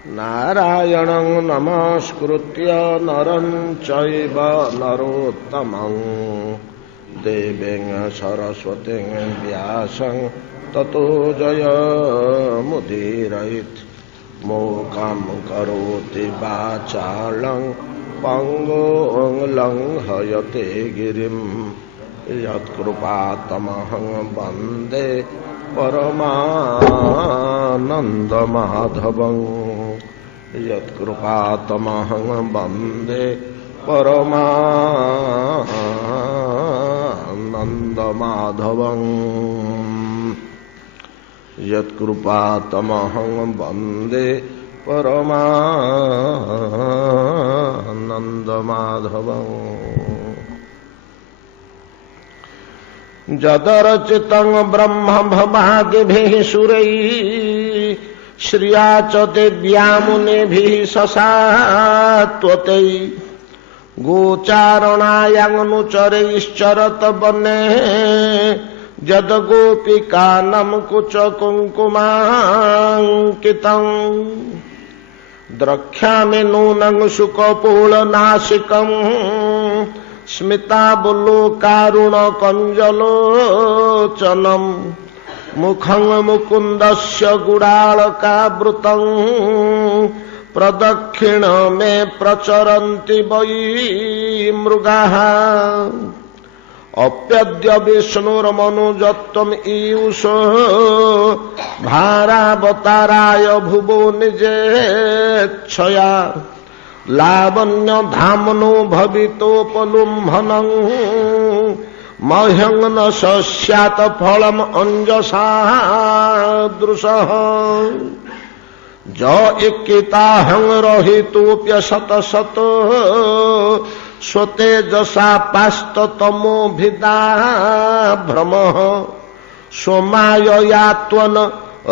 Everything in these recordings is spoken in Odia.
नारायणं नमस्कृत्य नरं चैव नरोत्तमं देवीं सरस्वतीं व्यासं ततो जयमुदीरयेत्। मूकं करोति वाचालं पङ्गुं लङ्घयते गिरिं यत्कृपातमहं वन्दे परमानन्दमाधवं। यत्कृपातमहं वन्दे परमानन्दमाधवं। यत्कृपातमहं वन्दे परमानन्दमाधवं। जदरचितं ब्रह्म भवादिभिः सुरैः श्रिया च देव्या मुनिभिः ससात्वतैः गोचारणायानुचरैश्चरत वने जदगोपिकानं कुचकुङ्कुमाङ्कितं द्रक्ष्यामि नूनं शुकपोलनासिकं स्मिताबुलोकारुणकञ्जलोचनं मुखं मुकुन्दस्य गुडालकावृतं प्रदक्षिण मे प्रचरन्ति वै मृगाः अप्यद्य विष्णुर्मनुजत्वम् ईयुष भारावताराय भुवो निजेच्छया लावण्य धामनो भवितोपलुम्भनं मह्यं न स्यात् फलम् अंजसादृशः ज इक्किताहं रहितोऽप्यशतशत स्वतेजसा पास्ततमोभिदा भ्रमः सोमायया त्वन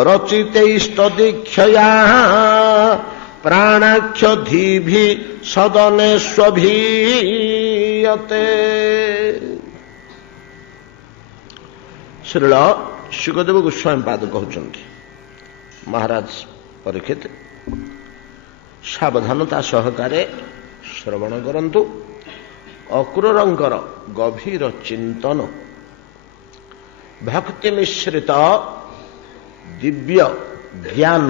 रचितैस्तदीक्षया प्राणाख्यधीभिः सदनेष्वभीयते। श्रील शुकदेव गोस्वामी पाद कहते महाराज परीक्षित सावधानता सहकारे श्रवण करंतु। अक्रूरंकर गभीर चिंतन भक्ति मिश्रित दिव्य ज्ञान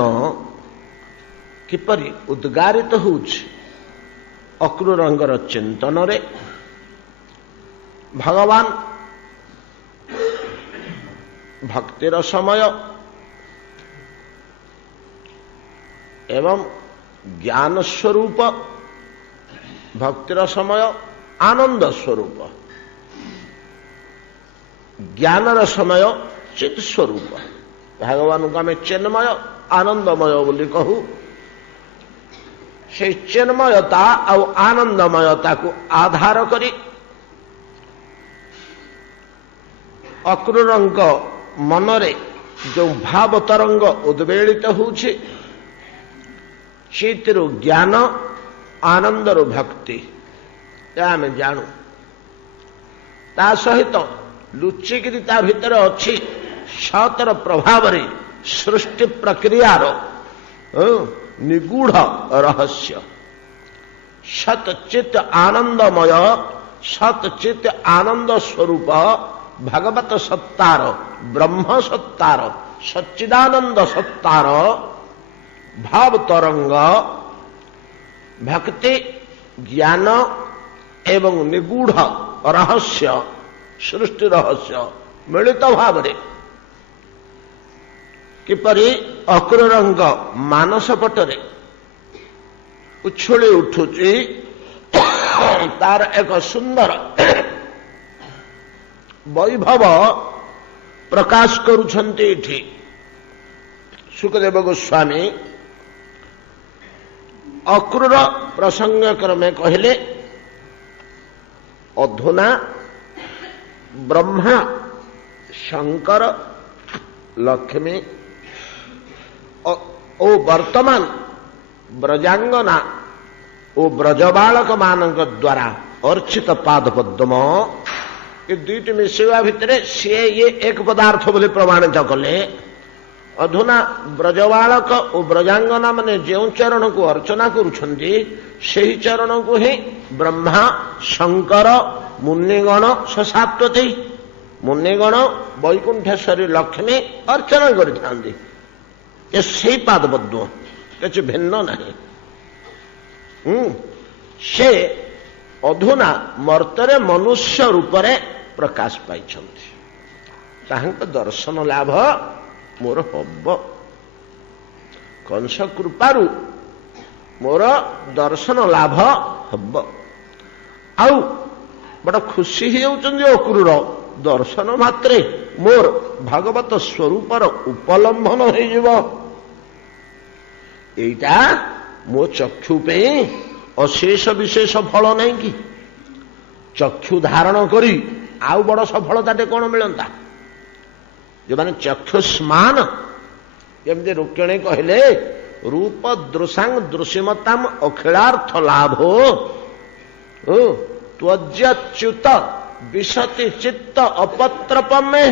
किपरि उद्गारित होउछि अक्रूरंकर चिंतन रे भगवान भक्तिर समय एवं ज्ञान स्वरूप भक्तिर समय आनंद स्वरूप ज्ञानर समय चित स्वरूप भगवान को आम चिन्मय आनंदमय बोली कहू। से चिन्मयता और आनंदमयता को आधार करी अक्रूरंक मनरे जो भाव तरंग उद्वेलित होउछि चित्रु ज्ञान आनंदर भक्ति आम जानू ता सहित लुचिकी ता भितर अच्छी सतर प्रभाव सृष्टि प्रक्रियार निगूढ़ रहस्य सतचित आनंदमय सतचित आनंद स्वरूप भगवत सत्तार ब्रह्म सत्तार सच्चिदानंद सत्तार भाव तरंग भक्ति ज्ञान एवं निगूढ़ रहस्य सृष्टि रहस्य मिलित भाव किपरि अक्रूरंक मानस पटरे उछुली उठुची तार एक सुंदर वैभव प्रकाश करुछन्ति इठी सुखदेव गोस्वामी अक्रूर प्रसंग क्रमे कहले अधुना ब्रह्मा शंकर लक्ष्मी ओ वर्तमान ब्रजांगना ओ ब्रजबालक मानक द्वारा अर्चित पाद पद्म ये दुईटी मिसेवा भितर सी ये एक पदार्थ बोली प्रमाणित कले अधुना ब्रजबालक और ब्रजांगना माने जो चरण को अर्चना करुछंती ସେହି ଚରଣକୁ ହିଁ ବ୍ରହ୍ମା ଶଙ୍କର ମୁନିଗଣ ସସାତ୍ୱତୀ ମୁନିଗଣ ବୈକୁଣ୍ଠେଶ୍ୱରୀ ଲକ୍ଷ୍ମୀ ଅର୍ଚ୍ଚନା କରିଥାନ୍ତି। ଏ ସେଇ ପାଦପଦ୍ମ କିଛି ଭିନ୍ନ ନାହିଁ। ସେ ଅଧୁନା ମର୍ତ୍ତରେ ମନୁଷ୍ୟ ରୂପରେ ପ୍ରକାଶ ପାଇଛନ୍ତି। ତାହାଙ୍କ ଦର୍ଶନ ଲାଭ ମୋର ହବ। କଂସ କୃପାରୁ ମୋର ଦର୍ଶନ ଲାଭ ହବ। ଆଉ ବଡ଼ ଖୁସି ହେଇଯାଉଛନ୍ତି ଅକ୍ରୁର ଦର୍ଶନ ମାତ୍ରେ ମୋର ଭାଗବତ ସ୍ୱରୂପର ଉପଲମ୍ବନ ହେଇଯିବ। ଏଇଟା ମୋ ଚକ୍ଷୁ ପାଇଁ ଅଶେଷ ବିଶେଷ ଫଳ ନାହିଁ କି? ଚକ୍ଷୁ ଧାରଣ କରି ଆଉ ବଡ଼ ସଫଳତାଟେ କଣ ମିଳନ୍ତା? ଯେଉଁମାନେ ଚକ୍ଷୁଷ୍ମାନ, ଯେମିତି ରୁକ୍ମିଣୀ କହିଲେ रूप दृशांग दृश्यमताम अखिलार्थ लाभो त्वज्यच्युत विशति चित्त अपत्रपमे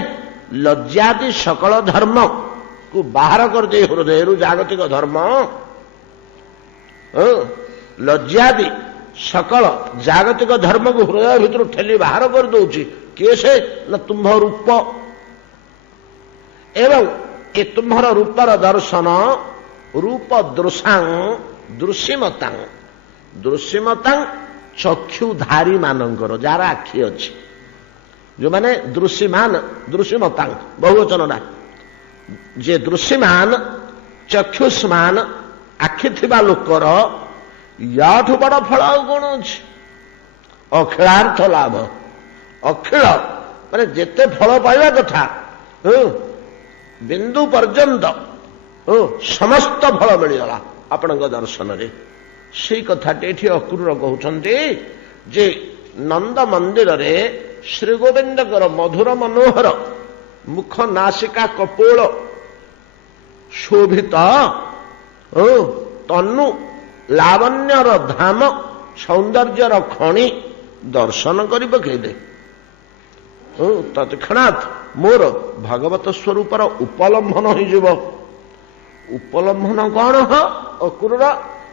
लज्जादि सकल धर्म को बाहर कर दे हृदय जागतिक धर्म लज्जादि सकल जागतिक धर्म को हृदय भितर ठेली बाहर कर दौची किए से न तुम्ह रूप एवं ए तुम्हर रूपर दर्शन रूप दृशांग दृश्यमतांग दृश्यमतांग चक्षुधारी मानकर जार आखि अच्छी जो माने दृश्यमान दृश्यमतांग बहुवचन जे दृश्यमान चक्षुष्मान आखि थिबा लोकर याठु बड़ फल कौन अच्छी? अखिलार्थ लाभ। अखिल माने जेते फल पाइबा कथा बिंदु पर्यंत समस्त फल मिलगला आपण दर्शन रे। से कथाटे ये अक्रूर कहते जे नंद मंदिर रे श्री गोविंदकर मधुर मनोहर मुख नासिका कपोल शोभित तनु लावण्यर धाम सौंदर्यर खणी दर्शन कर पकईदे तत्क्षणात् मोर भागवत स्वरूपर उपलम्भन हो। उपलम्भन कौन हो अक्रूर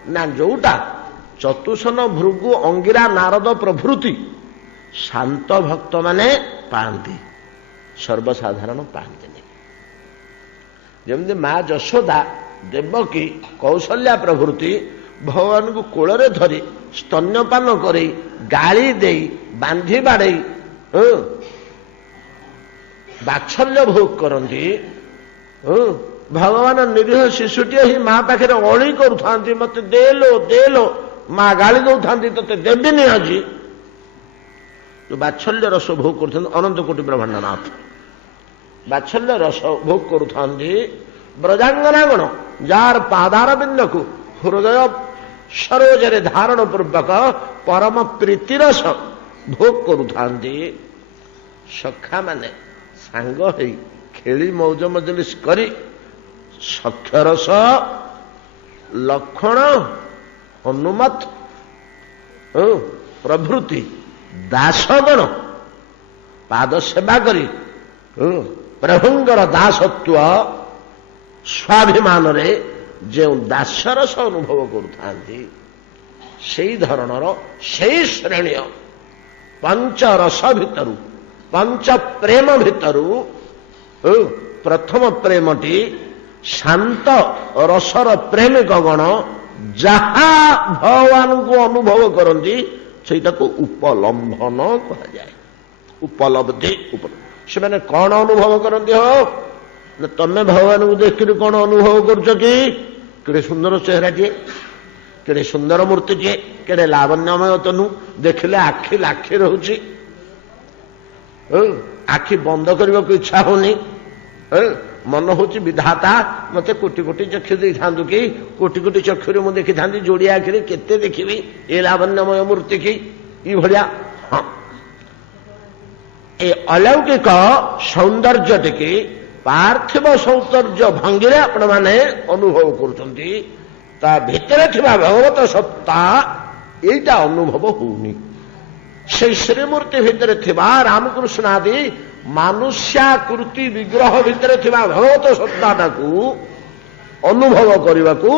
ना जोटा चतुसन भृगु अंगिरा नारद प्रभृति शांत भक्त माने पाती सर्वसाधारण पाती नहीं। जमी माँ यशोदा देवकी कौशल्या प्रभृति भगवान को कोल धरी स्तन्यपान कर गाली दे बांधी बाड़े बात्सल्य भोग करती। भगवान निरीह शिशुटी ही माँ पाखे अली करुता मत देलो देलो माँ गाली दौरान ते देवीनि आज जो बात्सल्य रस भोग कर अनंत कोटि ब्रह्मांडनाथ बात्सल्य रस भोग करुता ब्रजांगनागण जार पादार बिंद को हृदय सरोजरे धारण पूर्वक परम प्रीतिरस भोग करुता सखा माने सांग होई खेली मौज मजलिस करी सख्यरस लक्षण अनुमत प्रभृति दासगण पाद सेवा करी प्रभुंगर दासत्व स्वाभिमान रे जो दासरस अनुभव करुता धरणर से श्रेणी पंचरस भितर पंच प्रेम भितर प्रथम प्रेमटी शांत रसर प्रेमिक गण जहा भगवान को अनुभव करती से उपलम्भन कहा जाए। उपलब्धि से मैंने कौन अनुभव करती हो ना तमें भगवान को देख कौन अनुभव करुच कि केड़े सुंदर चेहराटे केड़े सुंदर मूर्तिटे केड़े लावण्यमय तनु देखिले आखि लाखि रोची आखि बंद करने को इच्छा होनी मन हूँ विधाता मत कोटि कोटि चक्षु दे था कि कोटि कोटि चक्षुरे मुझे देखी था जोड़ी आखिरी केते देखी ए लावण्यमय मूर्ति की भाया हाँ ए अलौकिक सौंदर्य टी पार्थिव सौंदर्य भंगी आपण मैंने अनुभव कर भगवत सत्ता यहीटा अनुभव होनी से श्रीमूर्ति भितर थिबा रामकृष्ण आदि ମାନୁଷ୍ୟାକୃତି ବିଗ୍ରହ ଭିତରେ ଥିବା ଭଗବତ ସତ୍ତାଟାକୁ ଅନୁଭବ କରିବାକୁ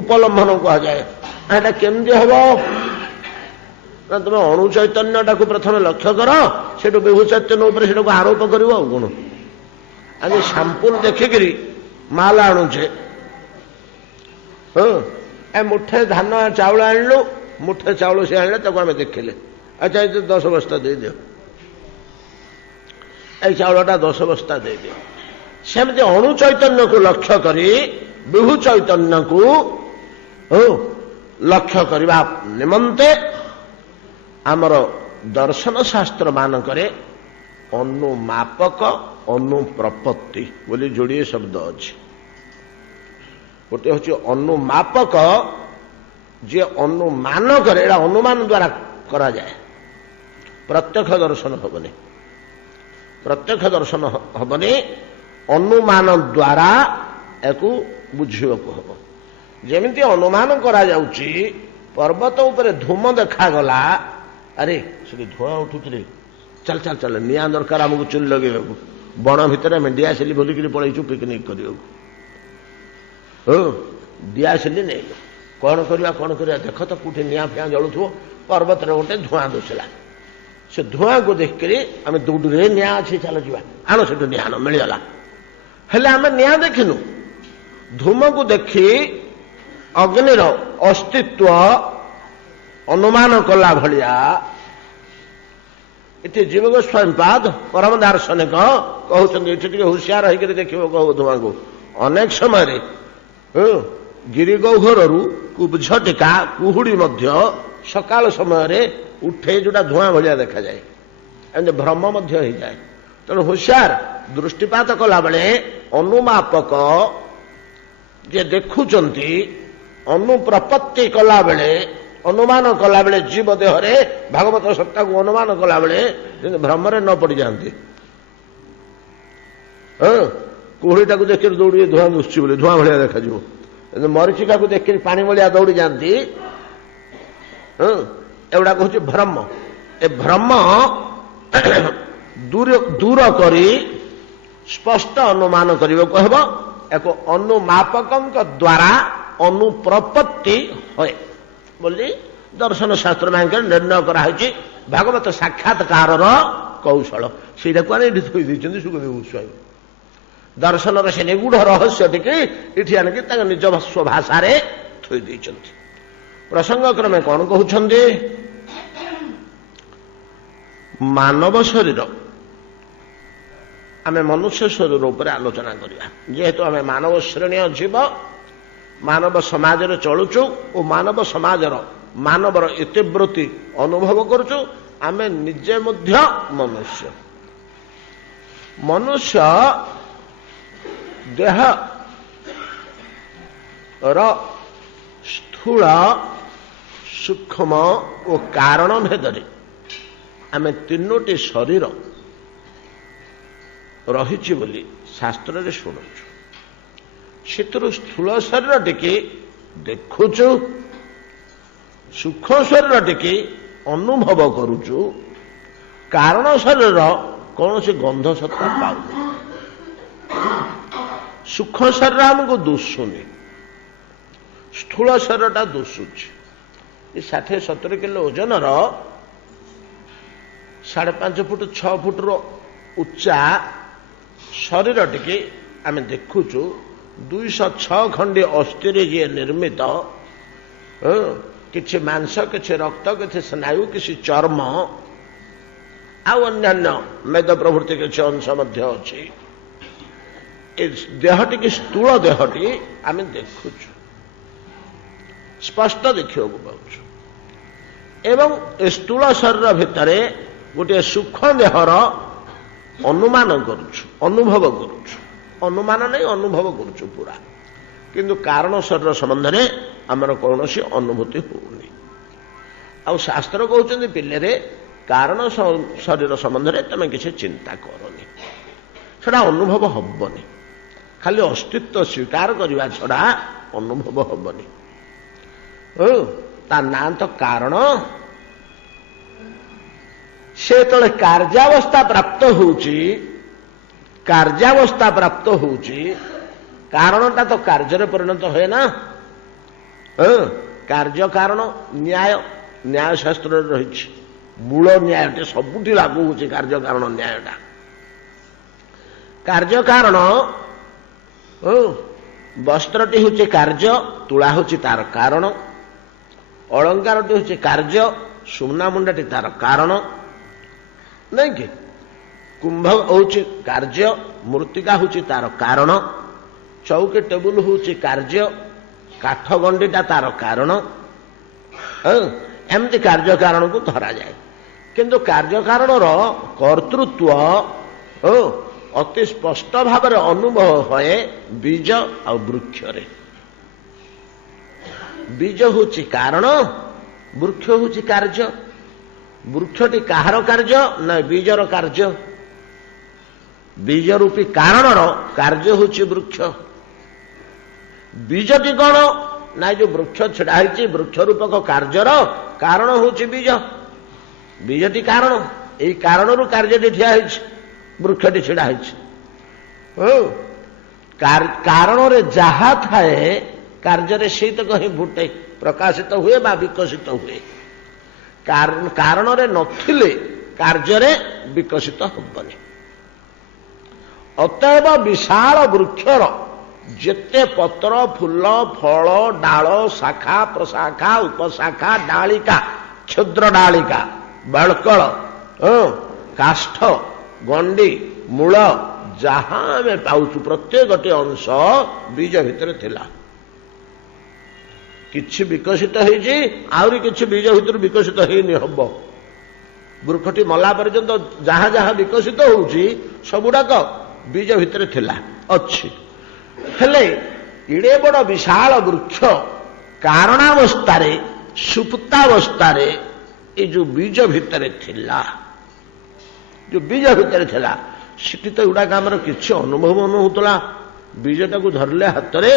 ଉପଲମ୍ବନ କୁହାଯାଏ। ଏଟା କେମିତି ହବ ନା ତମେ ଅଣୁ ଚୈତନ୍ୟଟାକୁ ପ୍ରଥମେ ଲକ୍ଷ୍ୟ କର, ସେଠୁ ବିଭୁ ଚୈତନ୍ୟ ଉପରେ ସେଟାକୁ ଆରୋପ କରିବ। ଆଉ କଣ, ଆମେ ସାମ୍ପୁଲ ଦେଖିକିରି ମାଲ ଆଣୁଛେ। ଏ ମୁଠେ ଧାନ ଚାଉଳ ଆଣିଲୁ, ମୁଠେ ଚାଉଳ ସେ ଆଣିଲେ, ତାକୁ ଆମେ ଦେଖିଲେ, ଆଚ୍ଛା ଏ 10 ବସ୍ତା ଦେଇଦିଅ, ଏଇ ଚାଉଳଟା 10 ବସ୍ତା ଦେଇଦିଅ। ସେମିତି ଅଣୁ ଚୈତନ୍ୟକୁ ଲକ୍ଷ୍ୟ କରି ବିଭୁ ଚୈତନ୍ୟକୁ ଲକ୍ଷ୍ୟ କରିବା ନିମନ୍ତେ ଆମର ଦର୍ଶନ ଶାସ୍ତ୍ର ମାନଙ୍କରେ ଅନୁମାପକ ଅନୁପ୍ରପତ୍ତି ବୋଲି ଯୋଡ଼ିଏ ଶବ୍ଦ ଅଛି। ଗୋଟିଏ ହେଉଛି ଅନୁମାପକ, ଯିଏ ଅନୁମାନ କରେ, ଏଇଟା ଅନୁମାନ ଦ୍ୱାରା କରାଯାଏ, ପ୍ରତ୍ୟକ୍ଷ ଦର୍ଶନ ହବନି। ପ୍ରତ୍ୟକ୍ଷ ଦର୍ଶନ ହବନି, ଅନୁମାନ ଦ୍ୱାରା ଏକୁ ବୁଝିବାକୁ ହବ। ଯେମିତି ଅନୁମାନ କରାଯାଉଛି, ପର୍ବତ ଉପରେ ଧୂମ ଦେଖାଗଲା, ଆରେ ସେଠି ଧୂଆଁ ଉଠୁଥିଲେ, ଚାଲ ଚାଲ ଚାଲ, ନିଆଁ ଦରକାର ଆମକୁ ଚୁଲି ଲଗେଇବାକୁ। ବଣ ଭିତରେ ଆମେ ଡିଆସିଲି ଭୁଲିକିରି ପଳେଇଛୁ ପିକନିକ କରିବାକୁ। ଡିଆସିଲି ନେଇଲୁ, କଣ କରିବା ଦେଖ ତ କୋଉଠି ନିଆଁ ଫିଆଁ ଜଳୁଥିବ। ପର୍ବତରେ ଗୋଟେ ଧୂଆଁ ଦୋଷିଲା, ସେ ଧୂଆଁକୁ ଦେଖିକିରି ଆମେ ଦୌଡ଼ିରେ, ନିଆଁ ଅଛି ଚାଲ ଯିବା, ଆଣ ସେଠୁ ନିଆଁ ଆଣ, ମିଳିଗଲା। ହେଲେ ଆମେ ନିଆଁ ଦେଖିନୁ, ଧୂମକୁ ଦେଖି ଅଗ୍ନିର ଅସ୍ତିତ୍ୱ ଅନୁମାନ କଲା ଭଳିଆ ଏଠି ଜୀବ ଗୋସ୍ୱାମୀପାଦ ପରମ ଦାର୍ଶନିକ କହୁଛନ୍ତି, ଏଠି ଟିକେ ହୁସିଆର ହେଇକିରି ଦେଖିବ କହୁ ଧୂଆଁକୁ। ଅନେକ ସମୟରେ ଗିରିଗହ୍ୱରରୁ କୁବ୍ଝଟିକା କୁହୁଡ଼ି ମଧ୍ୟ ସକାଳ ସମୟରେ ଉଠେ, ଯୋଉଟା ଧୂଆଁ ଭଳିଆ ଦେଖାଯାଏ, ଏମିତି ଭ୍ରମ ମଧ୍ୟ ହେଇଯାଏ। ତେଣୁ ହୁସିଆର ଦୃଷ୍ଟିପାତ କଲାବେଳେ ଅନୁମାପକ ଯିଏ ଦେଖୁଛନ୍ତି, ଅନୁପ୍ରପତ୍ତି କଲାବେଳେ, ଅନୁମାନ କଲାବେଳେ ଜୀବ ଦେହରେ ଭାଗବତ ସତ୍ତାକୁ ଅନୁମାନ କଲାବେଳେ ଯେମିତି ଭ୍ରମରେ ନ ପଡ଼ିଯାଆନ୍ତି। କୁହୁଡ଼ିଟାକୁ ଦେଖିକି ଦୌଡ଼ିବେ, ଧୂଆଁ ଦୁଶୁଛି ବୋଲି, ଧୂଆଁ ଭଳିଆ ଦେଖାଯିବ। ମରିଚିକାକୁ ଦେଖିକି ପାଣି ଭଳିଆ ଦୌଡ଼ି ଯାଆନ୍ତି, ଏଗୁଡ଼ାକ ହେଉଛି ଭ୍ରମ। ଏ ଭ୍ରମ ଦୂର କରି ସ୍ପଷ୍ଟ ଅନୁମାନ କରିବାକୁ ହେବ। ଏକ ଅନୁମାପକଙ୍କ ଦ୍ୱାରା ଅନୁପ୍ରପତ୍ତି ହୁଏ ବୋଲି ଦର୍ଶନ ଶାସ୍ତ୍ର ମାନଙ୍କରେ ନିର୍ଣ୍ଣୟ କରାହେଇଛି। ଭାଗବତ ସାକ୍ଷାତକାରର କୌଶଳ ସେଇଟାକୁ ଆଣି ଏଠି ଥୋଇ ଦେଇଛନ୍ତି ସୁଖଦେବ ଗୋସ୍ୱାମୀ। ଦର୍ଶନର ସେ ନିଗୂଢ଼ ରହସ୍ୟଟିକି ଏଠି ଆଣିକି ତାଙ୍କ ନିଜ ଭାଷାରେ ଥୋଇ ଦେଇଛନ୍ତି। ପ୍ରସଙ୍ଗ କ୍ରମେ କଣ କହୁଛନ୍ତି? ମାନବ ଶରୀର, ଆମେ ମନୁଷ୍ୟ ଶରୀର ଉପରେ ଆଲୋଚନା କରିବା। ଯେହେତୁ ଆମେ ମାନବ ଶ୍ରେଣୀୟ ଜୀବ, ମାନବ ସମାଜରେ ଚଳୁଛୁ ଓ ମାନବ ସମାଜର ମାନବର ଇତିବୃତ୍ତି ଅନୁଭବ କରୁଛୁ, ଆମେ ନିଜେ ମଧ୍ୟ ମନୁଷ୍ୟ। ମନୁଷ୍ୟ ଦେହର ସ୍ଥୂଳ, ସୂକ୍ଷ୍ମ ଓ କାରଣ ଭେଦରେ ଆମେ 3ଟି ଶରୀର ରହିଛି ବୋଲି ଶାସ୍ତ୍ରରେ ଶୁଣୁଛୁ। ସେଥିରୁ ସ୍ଥୂଳ ଶରୀରଟିକି ଦେଖୁଛୁ, ସୂକ୍ଷ୍ମ ଶରୀରଟିକି ଅନୁଭବ କରୁଛୁ, କାରଣ ଶରୀର କୌଣସି ଗନ୍ଧ ସତ୍ତା ପାଉନି। ସୂକ୍ଷ୍ମ ଶରୀର ଆମକୁ ଦୁଶୁନି, ସ୍ଥୂଳ ଶରୀରଟା ଦୁଶୁଛି। ଏ 60-70 କିଲୋ ଓଜନର 5.5 ଫୁଟ 6 ଫୁଟର ଉଚ୍ଚା ଶରୀରଟିକି ଆମେ ଦେଖୁଛୁ। 206 ଖଣ୍ଡି ଅସ୍ଥିରେ ଯିଏ ନିର୍ମିତ, କିଛି ମାଂସ, କିଛି ରକ୍ତ, କିଛି ସ୍ନାୟୁ, କିଛି ଚର୍ମ, ଆଉ ଅନ୍ୟାନ୍ୟ ମେଦ ପ୍ରଭୃତି କିଛି ଅଂଶ ମଧ୍ୟ ଅଛି। ଏ ଦେହଟିକି, ସ୍ଥୂଳ ଦେହଟି ଆମେ ଦେଖୁଛୁ, ସ୍ପଷ୍ଟ ଦେଖିବାକୁ ପାଉଛୁ। ଏବଂ ଏ ସ୍ଥୂଳ ଶରୀର ଭିତରେ ଗୋଟିଏ ସୂକ୍ଷ୍ମ ଦେହର ଅନୁମାନ କରୁଛୁ, ଅନୁଭବ କରୁଛୁ। ଅନୁମାନ ନେଇ ଅନୁଭବ କରୁଛୁ ପୁରା, କିନ୍ତୁ କାରଣ ଶରୀର ସମ୍ବନ୍ଧରେ ଆମର କୌଣସି ଅନୁଭୂତି ହେଉନି। ଆଉ ଶାସ୍ତ୍ର କହୁଛନ୍ତି, ପିଲେରେ କାରଣ ଶରୀର ସମ୍ବନ୍ଧରେ ତମେ କିଛି ଚିନ୍ତା କରନି, ସେଟା ଅନୁଭବ ହବନି। ଖାଲି ଅସ୍ତିତ୍ୱ ସ୍ୱୀକାର କରିବା ଛଡା ଅନୁଭବ ହବନି। ତା ନାଁ ତ କାରଣ। ସେ ଯେତେବେଳେ କାର୍ଯ୍ୟାବସ୍ଥା ପ୍ରାପ୍ତ ହେଉଛି, କାର୍ଯ୍ୟାବସ୍ଥା ପ୍ରାପ୍ତ ହଉଛି କାରଣଟା ତ କାର୍ଯ୍ୟରେ ପରିଣତ ହୁଏ ନା। କାର୍ଯ୍ୟ କାରଣ ନ୍ୟାୟ ନ୍ୟାୟ ଶାସ୍ତ୍ରରେ ରହିଛି। ମୂଳ ନ୍ୟାୟଟି ସବୁଠି ଲାଗୁ ହଉଛି କାର୍ଯ୍ୟ କାରଣ ନ୍ୟାୟଟା। କାର୍ଯ୍ୟ କାରଣ ବସ୍ତ୍ରଟି ହଉଛି କାର୍ଯ୍ୟ, ତୁଳା ହଉଛି ତାର କାରଣ। ଅଳଙ୍କାରଟି ହଉଛି କାର୍ଯ୍ୟ, ସୁନା ମୁଣ୍ଡାଟି ତାର କାରଣ ନାଇଁ କି। କୁମ୍ଭ ହଉଛି କାର୍ଯ୍ୟ, ମୃତ୍ତିକା ହଉଛି ତାର କାରଣ। ଚୌକି ଟେବୁଲ ହଉଛି କାର୍ଯ୍ୟ, କାଠ ଗଣ୍ଡିଟା ତାର କାରଣ। ଏମିତି କାର୍ଯ୍ୟ କାରଣକୁ ଧରାଯାଏ। କିନ୍ତୁ କାର୍ଯ୍ୟ କାରଣର କର୍ତ୍ତୃତ୍ୱ ଅତି ସ୍ପଷ୍ଟ ଭାବରେ ଅନୁଭବ ହୁଏ ବୀଜ ଆଉ ବୃକ୍ଷରେ। ବୀଜ ହଉଛି କାରଣ, ବୃକ୍ଷ ହଉଛି କାର୍ଯ୍ୟ। ବୃକ୍ଷଟି କାହାର କାର୍ଯ୍ୟ ନା ବୀଜର କାର୍ଯ୍ୟ। ବୀଜ ରୂପୀ କାରଣର କାର୍ଯ୍ୟ ହଉଛି ବୃକ୍ଷ। ବୀଜଟି କଣ ନା ଯୋଉ ବୃକ୍ଷ ଛିଡା ହେଇଛି ବୃକ୍ଷ ରୂପକ କାର୍ଯ୍ୟର କାରଣ ହଉଛି ବୀଜ। ବୀଜଟି କାରଣ, ଏଇ କାରଣରୁ କାର୍ଯ୍ୟଟି ଠିଆ ହେଇଛି, ବୃକ୍ଷଟି ଛିଡା ହେଇଛି। କାରଣରେ ଯାହା ଥାଏ କାର୍ଯ୍ୟରେ ସେଇତକ ହିଁ ଫୁଟେ, ପ୍ରକାଶିତ ହୁଏ ବା ବିକଶିତ ହୁଏ। କାରଣରେ ନଥିଲେ କାର୍ଯ୍ୟରେ ବିକଶିତ ହେବନି। ଅତଏବ ବିଶାଳ ବୃକ୍ଷର ଯେତେ ପତ୍ର, ଫୁଲ, ଫଳ, ଡାଳ, ଶାଖା, ପ୍ରଶାଖା, ଉପଶାଖା, ଡାଳିକା, କ୍ଷୁଦ୍ର ଡାଳିକା, ବାଳକଳ, କାଷ୍ଠ, ଗଣ୍ଡି, ମୂଳ ଯାହା ଆମେ ପାଉଛୁ ପ୍ରତ୍ୟେକଟି ଅଂଶ ବୀଜ ଭିତରେ ଥିଲା। କିଛି ବିକଶିତ ହେଇଛି, ଆହୁରି କିଛି ବୀଜ ଭିତରୁ ବିକଶିତ ହେଇନି, ହବ। ବୃକ୍ଷଟି ମଲା ପର୍ଯ୍ୟନ୍ତ ଯାହା ଯାହା ବିକଶିତ ହଉଛି ସବୁଗୁଡାକ ବୀଜ ଭିତରେ ଥିଲା, ଅଛି। ହେଲେ ଏଡେ ବଡ ବିଶାଳ ବୃକ୍ଷ କାରଣାବସ୍ଥାରେ ସୁପ୍ତାବସ୍ଥାରେ ଏଇ ଯୋଉ ବୀଜ ଭିତରେ ଥିଲା, ଯୋଉ ବୀଜ ଭିତରେ ଥିଲା ସେଠି ତ ଏଗୁଡାକ ଆମର କିଛି ଅନୁଭବ ନହଉଥିଲା। ବୀଜଟାକୁ ଧରିଲେ ହାତରେ,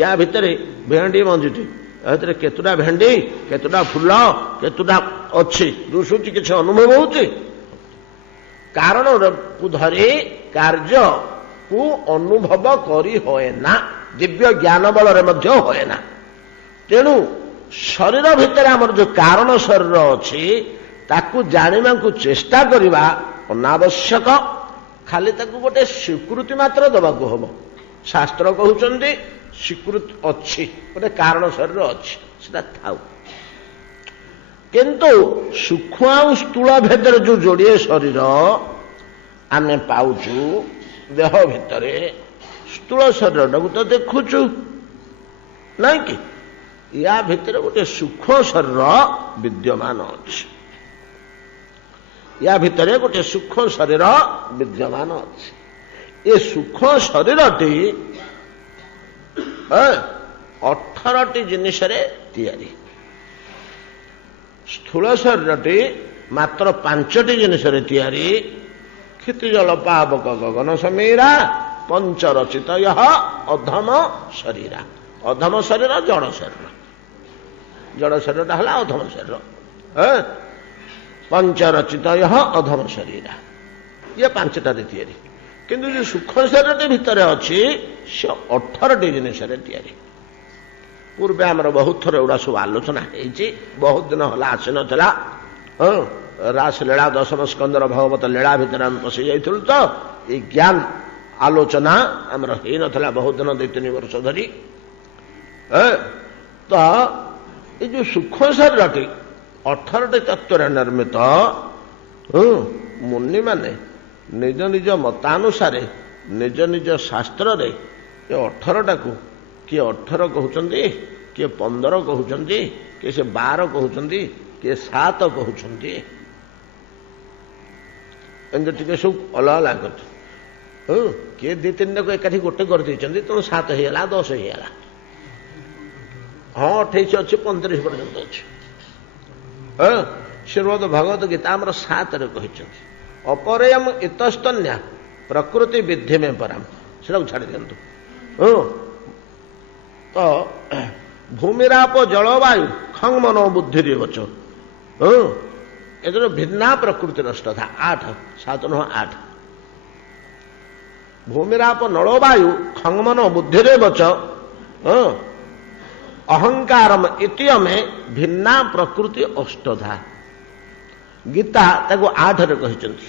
ୟା ଭିତରେ ଭେଣ୍ଡି ମଞ୍ଜିଟି, ୟା ଭିତରେ କେତୁଟା ଭେଣ୍ଡି, କେତୁଟା ଫୁଲ, କେତୁଟା ଅଛି, ଦୁଶୁଛି, କିଛି ଅନୁଭବ ହଉଛି। କାରଣକୁ ଧରି କାର୍ଯ୍ୟକୁ ଅନୁଭବ କରି ହୁଏ ନା, ଦିବ୍ୟ ଜ୍ଞାନ ବଳରେ ମଧ୍ୟ ହୁଏ ନା। ତେଣୁ ଶରୀର ଭିତରେ ଆମର ଯୋଉ କାରଣ ଶରୀର ଅଛି ତାକୁ ଜାଣିବାକୁ ଚେଷ୍ଟା କରିବା ଅନାବଶ୍ୟକ। ଖାଲି ତାକୁ ଗୋଟେ ସ୍ୱୀକୃତି ମାତ୍ର ଦେବାକୁ ହବ। ଶାସ୍ତ୍ର କହୁଛନ୍ତି ସ୍ୱୀକୃତି ଅଛି, ଗୋଟେ କାରଣ ଶରୀର ଅଛି, ସେଟା ଥାଉ। କିନ୍ତୁ ସୂକ୍ଷ୍ମ ଆଉ ସ୍ଥୂଳ ଭେଦରେ ଯୋଉ ଯୋଡ଼ିଏ ଶରୀର ଆମେ ପାଉଛୁ ଦେହ ଭିତରେ, ସ୍ଥୂଳ ଶରୀରଟାକୁ ତ ଦେଖୁଛୁ ନାଇଁ କି, ୟା ଭିତରେ ଗୋଟେ ସୂକ୍ଷ୍ମ ଶରୀର ବିଦ୍ୟମାନ ଅଛି। ୟା ଭିତରେ ଗୋଟେ ସୂକ୍ଷ୍ମ ଶରୀର ବିଦ୍ୟମାନ ଅଛି। ଏ ସୂକ୍ଷ୍ମ ଶରୀରଟି 18ଟି ଜିନିଷରେ ତିଆରି। ସ୍ଥୂଳ ଶରୀରଟି ମାତ୍ର 5ଟି ଜିନିଷରେ ତିଆରି। କ୍ଷିତି ଜଳ ପାବକ ଗଗନ ସମୀରା ପଞ୍ଚରଚିତ ଅଧମ ଶରୀରା। ଅଧମ ଶରୀର ଜଡ଼ ଶରୀର, ଜଡ଼ ଶରୀରଟା ହେଲା ଅଧମ ଶରୀର। ପଞ୍ଚରଚିତ ଅଧମ ଶରୀରା, ଇଏ 5ଟାରେ ତିଆରି। କିନ୍ତୁ ଯୋଉ ସୂକ୍ଷ୍ମ ଶରୀରଟି ଭିତରେ ଅଛି ସେ 18ଟି ଜିନିଷରେ ତିଆରି। ପୂର୍ବେ ଆମର ବହୁତ ଥର ଏଗୁଡ଼ା ସବୁ ଆଲୋଚନା ହେଇଛି, ବହୁତ ଦିନ ହେଲା ଆସିନଥିଲା। ରାସଲୀଳା ଦଶମ ସ୍କନ୍ଧର ଭଗବତ ଲୀଳା ଭିତରେ ଆମେ ପଶି ଯାଇଥିଲୁ, ତ ଏଇ ଜ୍ଞାନ ଆଲୋଚନା ଆମର ହେଇନଥିଲା ବହୁତ ଦିନ, 2-3 ବର୍ଷ ଧରି। ତ ଏଇ ଯୋଉ ସୂକ୍ଷ୍ମ ଶରୀରଟି 18ଟି ତତ୍ତ୍ୱରେ ନିର୍ମିତ। ମୁନିମାନେ ନିଜ ନିଜ ମତାନୁସାରେ ନିଜ ନିଜ ଶାସ୍ତ୍ରରେ ଏ 18ଟାକୁ କିଏ 18 କହୁଛନ୍ତି, କିଏ 15 କହୁଛନ୍ତି, କିଏ ସେ 12 କହୁଛନ୍ତି, କିଏ 7 କହୁଛନ୍ତି। ଏମିତି ଟିକେ ସବୁ ଅଲଗା ଅଲଗା କରୁଛି। କିଏ 2-3ଟାକୁ ଏକାଠି ଗୋଟେ କରିଦେଇଛନ୍ତି, ତେଣୁ 7 ହେଇଗଲା, 10 ହେଇଗଲା। ହଁ 28 ଅଛି, 35 ପର୍ଯ୍ୟନ୍ତ ଅଛି। ଶ୍ରୀମଦ୍ ଭଗବତ ଗୀତା ଆମର 7ରେ କହିଛନ୍ତି। ଅପରେୟମ ଇତସ୍ତନ୍ୟା ପ୍ରକୃତି ବିଧି ମେ ପରାମ, ସେଟାକୁ ଛାଡ଼ି ଦିଅନ୍ତୁ। ତ ଭୂମିରାପ ଜଳବାୟୁ ଖଙ୍ଗ ମନୋ ବୁଦ୍ଧିରେ ବଚ, ଏଥିରେ ଭିନ୍ନା ପ୍ରକୃତିର ଷ୍ଟଧା 8, 7 ନୁହଁ 8। ଭୂମିରାପ ନଳବାୟୁ ଖଙ୍ଗମନ ବୁଦ୍ଧିରେ ବଚ ଅହଙ୍କାରମ ଇତିୟମେ ଭିନ୍ନା ପ୍ରକୃତି ଅଷ୍ଟଧା। ଗୀତା ତାକୁ 8ରେ କହିଛନ୍ତି,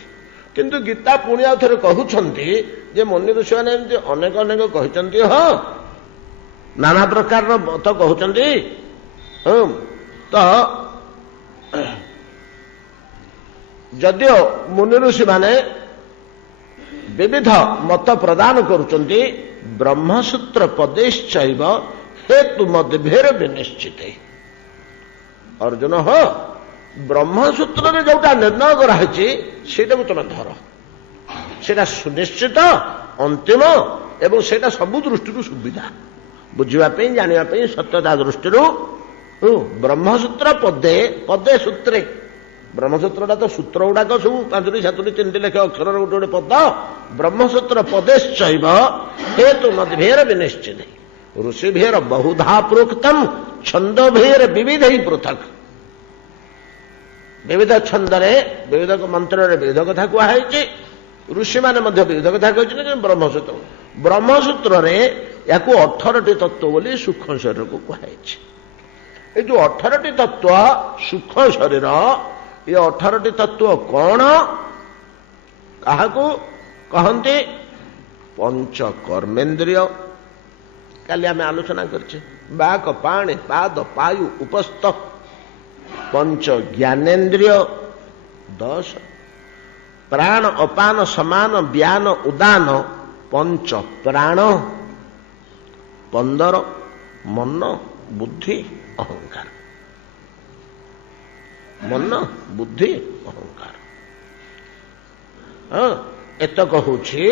କିନ୍ତୁ ଗୀତା ପୁଣି ଆଉ ଥରେ କହୁଛନ୍ତି ଯେ ମୁନି ଋଷିମାନେ ଏମିତି ଅନେକ ଅନେକ କହିଛନ୍ତି, ହଁ ନାନା ପ୍ରକାରର ମତ କହୁଛନ୍ତି। ତ ଯଦିଓ ମୁନି ଋଷିମାନେ ବିବିଧ ମତ ପ୍ରଦାନ କରୁଛନ୍ତି, ବ୍ରହ୍ମସୂତ୍ର ପଦେଶ୍ଚୈବ ହେତୁ ମଧ୍ୟଭେର ବିନିଶ୍ଚିତ। ଅର୍ଜୁନ ହୋ, ବ୍ରହ୍ମସୂତ୍ରରେ ଯୋଉଟା ନିର୍ଣ୍ଣୟ କରାହେଇଛି ସେଇଟାକୁ ତମେ ଧର, ସେଇଟା ସୁନିଶ୍ଚିତ, ଅନ୍ତିମ, ଏବଂ ସେଇଟା ସବୁ ଦୃଷ୍ଟିରୁ ସୁବିଧା, ବୁଝିବା ପାଇଁ, ଜାଣିବା ପାଇଁ, ସତ୍ୟତା ଦୃଷ୍ଟିରୁ। ବ୍ରହ୍ମସୂତ୍ର ପଦେ ପଦେ ସୂତ୍ରେ, ବ୍ରହ୍ମସୂତ୍ରଟା ତ ସୂତ୍ର ଗୁଡାକ ସବୁ 5ଟି 7ଟି 3ଟି ଲେଖା ଅକ୍ଷରର ଗୋଟେ ଗୋଟେ ପଦ। ବ୍ରହ୍ମସୂତ୍ର ପଦେଶ୍ଚୈବ ହେତୁ ମଧ୍ୟଭେର ବିନିଶ୍ଚିତ। ଋଷିଭେର ବହୁଧା ପ୍ରୋକ୍ତମ୍ ଛନ୍ଦୋଭେର ବିବିଧୈ ପୃଥକ୍। ବିବିଧ ଛନ୍ଦରେ, ବିବିଧ ମନ୍ତ୍ରରେ ବିବିଧ କଥା କୁହାଯାଇଛି। ଋଷିମାନେ ମଧ୍ୟ ବିବିଧ କଥା କହିଛନ୍ତି। କିନ୍ତୁ ବ୍ରହ୍ମସୂତ୍ରରେ ୟାକୁ 18ଟି ତତ୍ତ୍ୱ ବୋଲି ସୂକ୍ଷ୍ମ ଶରୀରକୁ କୁହାଯାଇଛି। ଏ ଯୋଉ 18ଟି ତତ୍ତ୍ୱ ସୂକ୍ଷ୍ମ ଶରୀର, ଏ 18ଟି ତତ୍ତ୍ୱ କଣ, କାହାକୁ କହନ୍ତି? ପଞ୍ଚ କର୍ମେନ୍ଦ୍ରିୟ। କାଲି ଆମେ ଆଲୋଚନା କରିଛେ, ବାକ, ପାଣି, ପାଦ, ପାୟୁ, ଉପସ୍ଥ। ପଞ୍ଚ ଜ୍ଞାନେନ୍ଦ୍ରିୟ 10, ପ୍ରାଣ, ଅପାନ, ସମାନ, ବ୍ୟାନ, ଉଦାନ। ପଞ୍ଚ ପ୍ରାଣ 15, ମନ, ବୁଦ୍ଧି, ଅହଙ୍କାର। ମନ, ବୁଦ୍ଧି, ଅହଙ୍କାର। ଏତକ ହଉଛି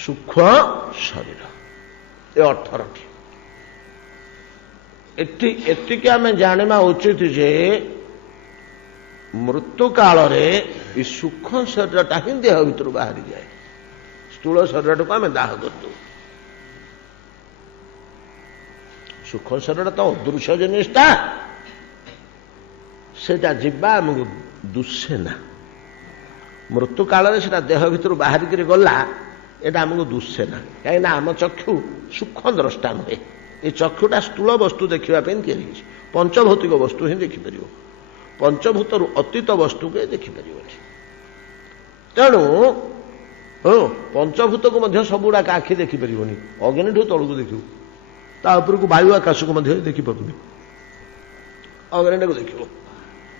ସୂକ୍ଷ୍ମ ଶରୀର, ଏ 18ଟି। ଏତିକି ଆମେ ଜାଣିବା ଉଚିତ ଯେ ମୃତ୍ୟୁ କାଳରେ ଏ ସୂକ୍ଷ୍ମ ଶରୀରଟା ହିଁ ଦେହ ଭିତରୁ ବାହାରିଯାଏ। ସ୍ଥୂଳ ଶରୀରଟାକୁ ଆମେ ଦାହ କରିଦେଉ। ସୂକ୍ଷ୍ମ ଶରୀର ତ ଅଦୃଶ୍ୟ ଜିନିଷଟା, ସେଇଟା ଯିବା ଆମକୁ ଦୁଶେ ନା। ମୃତ୍ୟୁ କାଳରେ ସେଟା ଦେହ ଭିତରୁ ବାହାରିକିରି ଗଲା, ଏଟା ଆମକୁ ଦୁଶେ ନା। କାହିଁକିନା ଆମ ଚକ୍ଷୁ ସୂକ୍ଷ୍ମ ଦ୍ରଷ୍ଟା ନୁହେଁ। ଏ ଚକ୍ଷୁଟା ସ୍ଥୂଳ ବସ୍ତୁ ଦେଖିବା ପାଇଁ ତିଆରି ହେଇଛି। ପଞ୍ଚଭୌତିକ ବସ୍ତୁ ହିଁ ଦେଖିପାରିବ, ପଞ୍ଚଭୂତରୁ ଅତୀତ ବସ୍ତୁକୁ ଦେଖିପାରିବନି। ତେଣୁ ପଞ୍ଚଭୂତକୁ ମଧ୍ୟ ସବୁଗୁଡାକ ଆଖି ଦେଖିପାରିବନି। ଅଗ୍ନିଠୁ ତଳକୁ ଦେଖିବୁ, ତା ଉପରକୁ ବାୟୁ ଆକାଶକୁ ମଧ୍ୟ ଦେଖିପାରୁନି। ଅଗ୍ନିଟାକୁ ଦେଖିବ,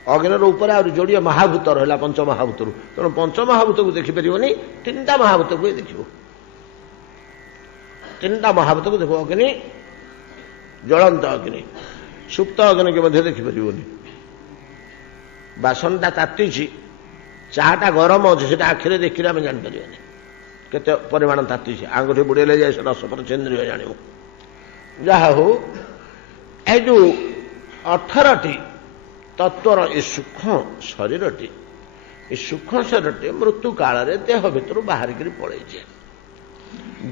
ଅଗ୍ନିର ଉପରେ ଆହୁରି ଯୋଡ଼ିଏ ମହାଭୂତ ରହିଲା ପଞ୍ଚମହାଭୂତରୁ। ତେଣୁ ପଞ୍ଚମହାଭୂତକୁ ଦେଖିପାରିବନି, 3ଟା ମହାଭୂତକୁ ଦେଖିବ। 3ଟା ମହାଭୂତକୁ ଦେଖିବ। ଅଗ୍ନି, ଜ୍ୱଳନ୍ତ ଅଗ୍ନି, ସୁପ୍ତ ଅଗ୍ନିକି ମଧ୍ୟ ଦେଖିପାରିବନି। ବାସନଟା ତାତିଛି, ଚାଟା ଗରମ ଅଛି, ସେଟା ଆଖିରେ ଦେଖିଲେ ଆମେ ଜାଣିପାରିବାନି କେତେ ପରିମାଣ ତାତିଛି। ଆଙ୍ଗୁଠି ବୁଡେଇଲେ ଯାଏ ସେଟା ସ୍ପର୍ଶେନ୍ଦ୍ରିୟ ଜାଣିବ। ଯାହା ହଉ, ଏ ଯୋଉ 18ଟି ତତ୍ଵର ଏ ସୂକ୍ଷ୍ମ ଶରୀରଟି, ଏ ସୂକ୍ଷ୍ମ ଶରୀରଟି ମୃତ୍ୟୁ କାଳରେ ଦେହ ଭିତରୁ ବାହାରିକିରି ପଳେଇଯାଏ।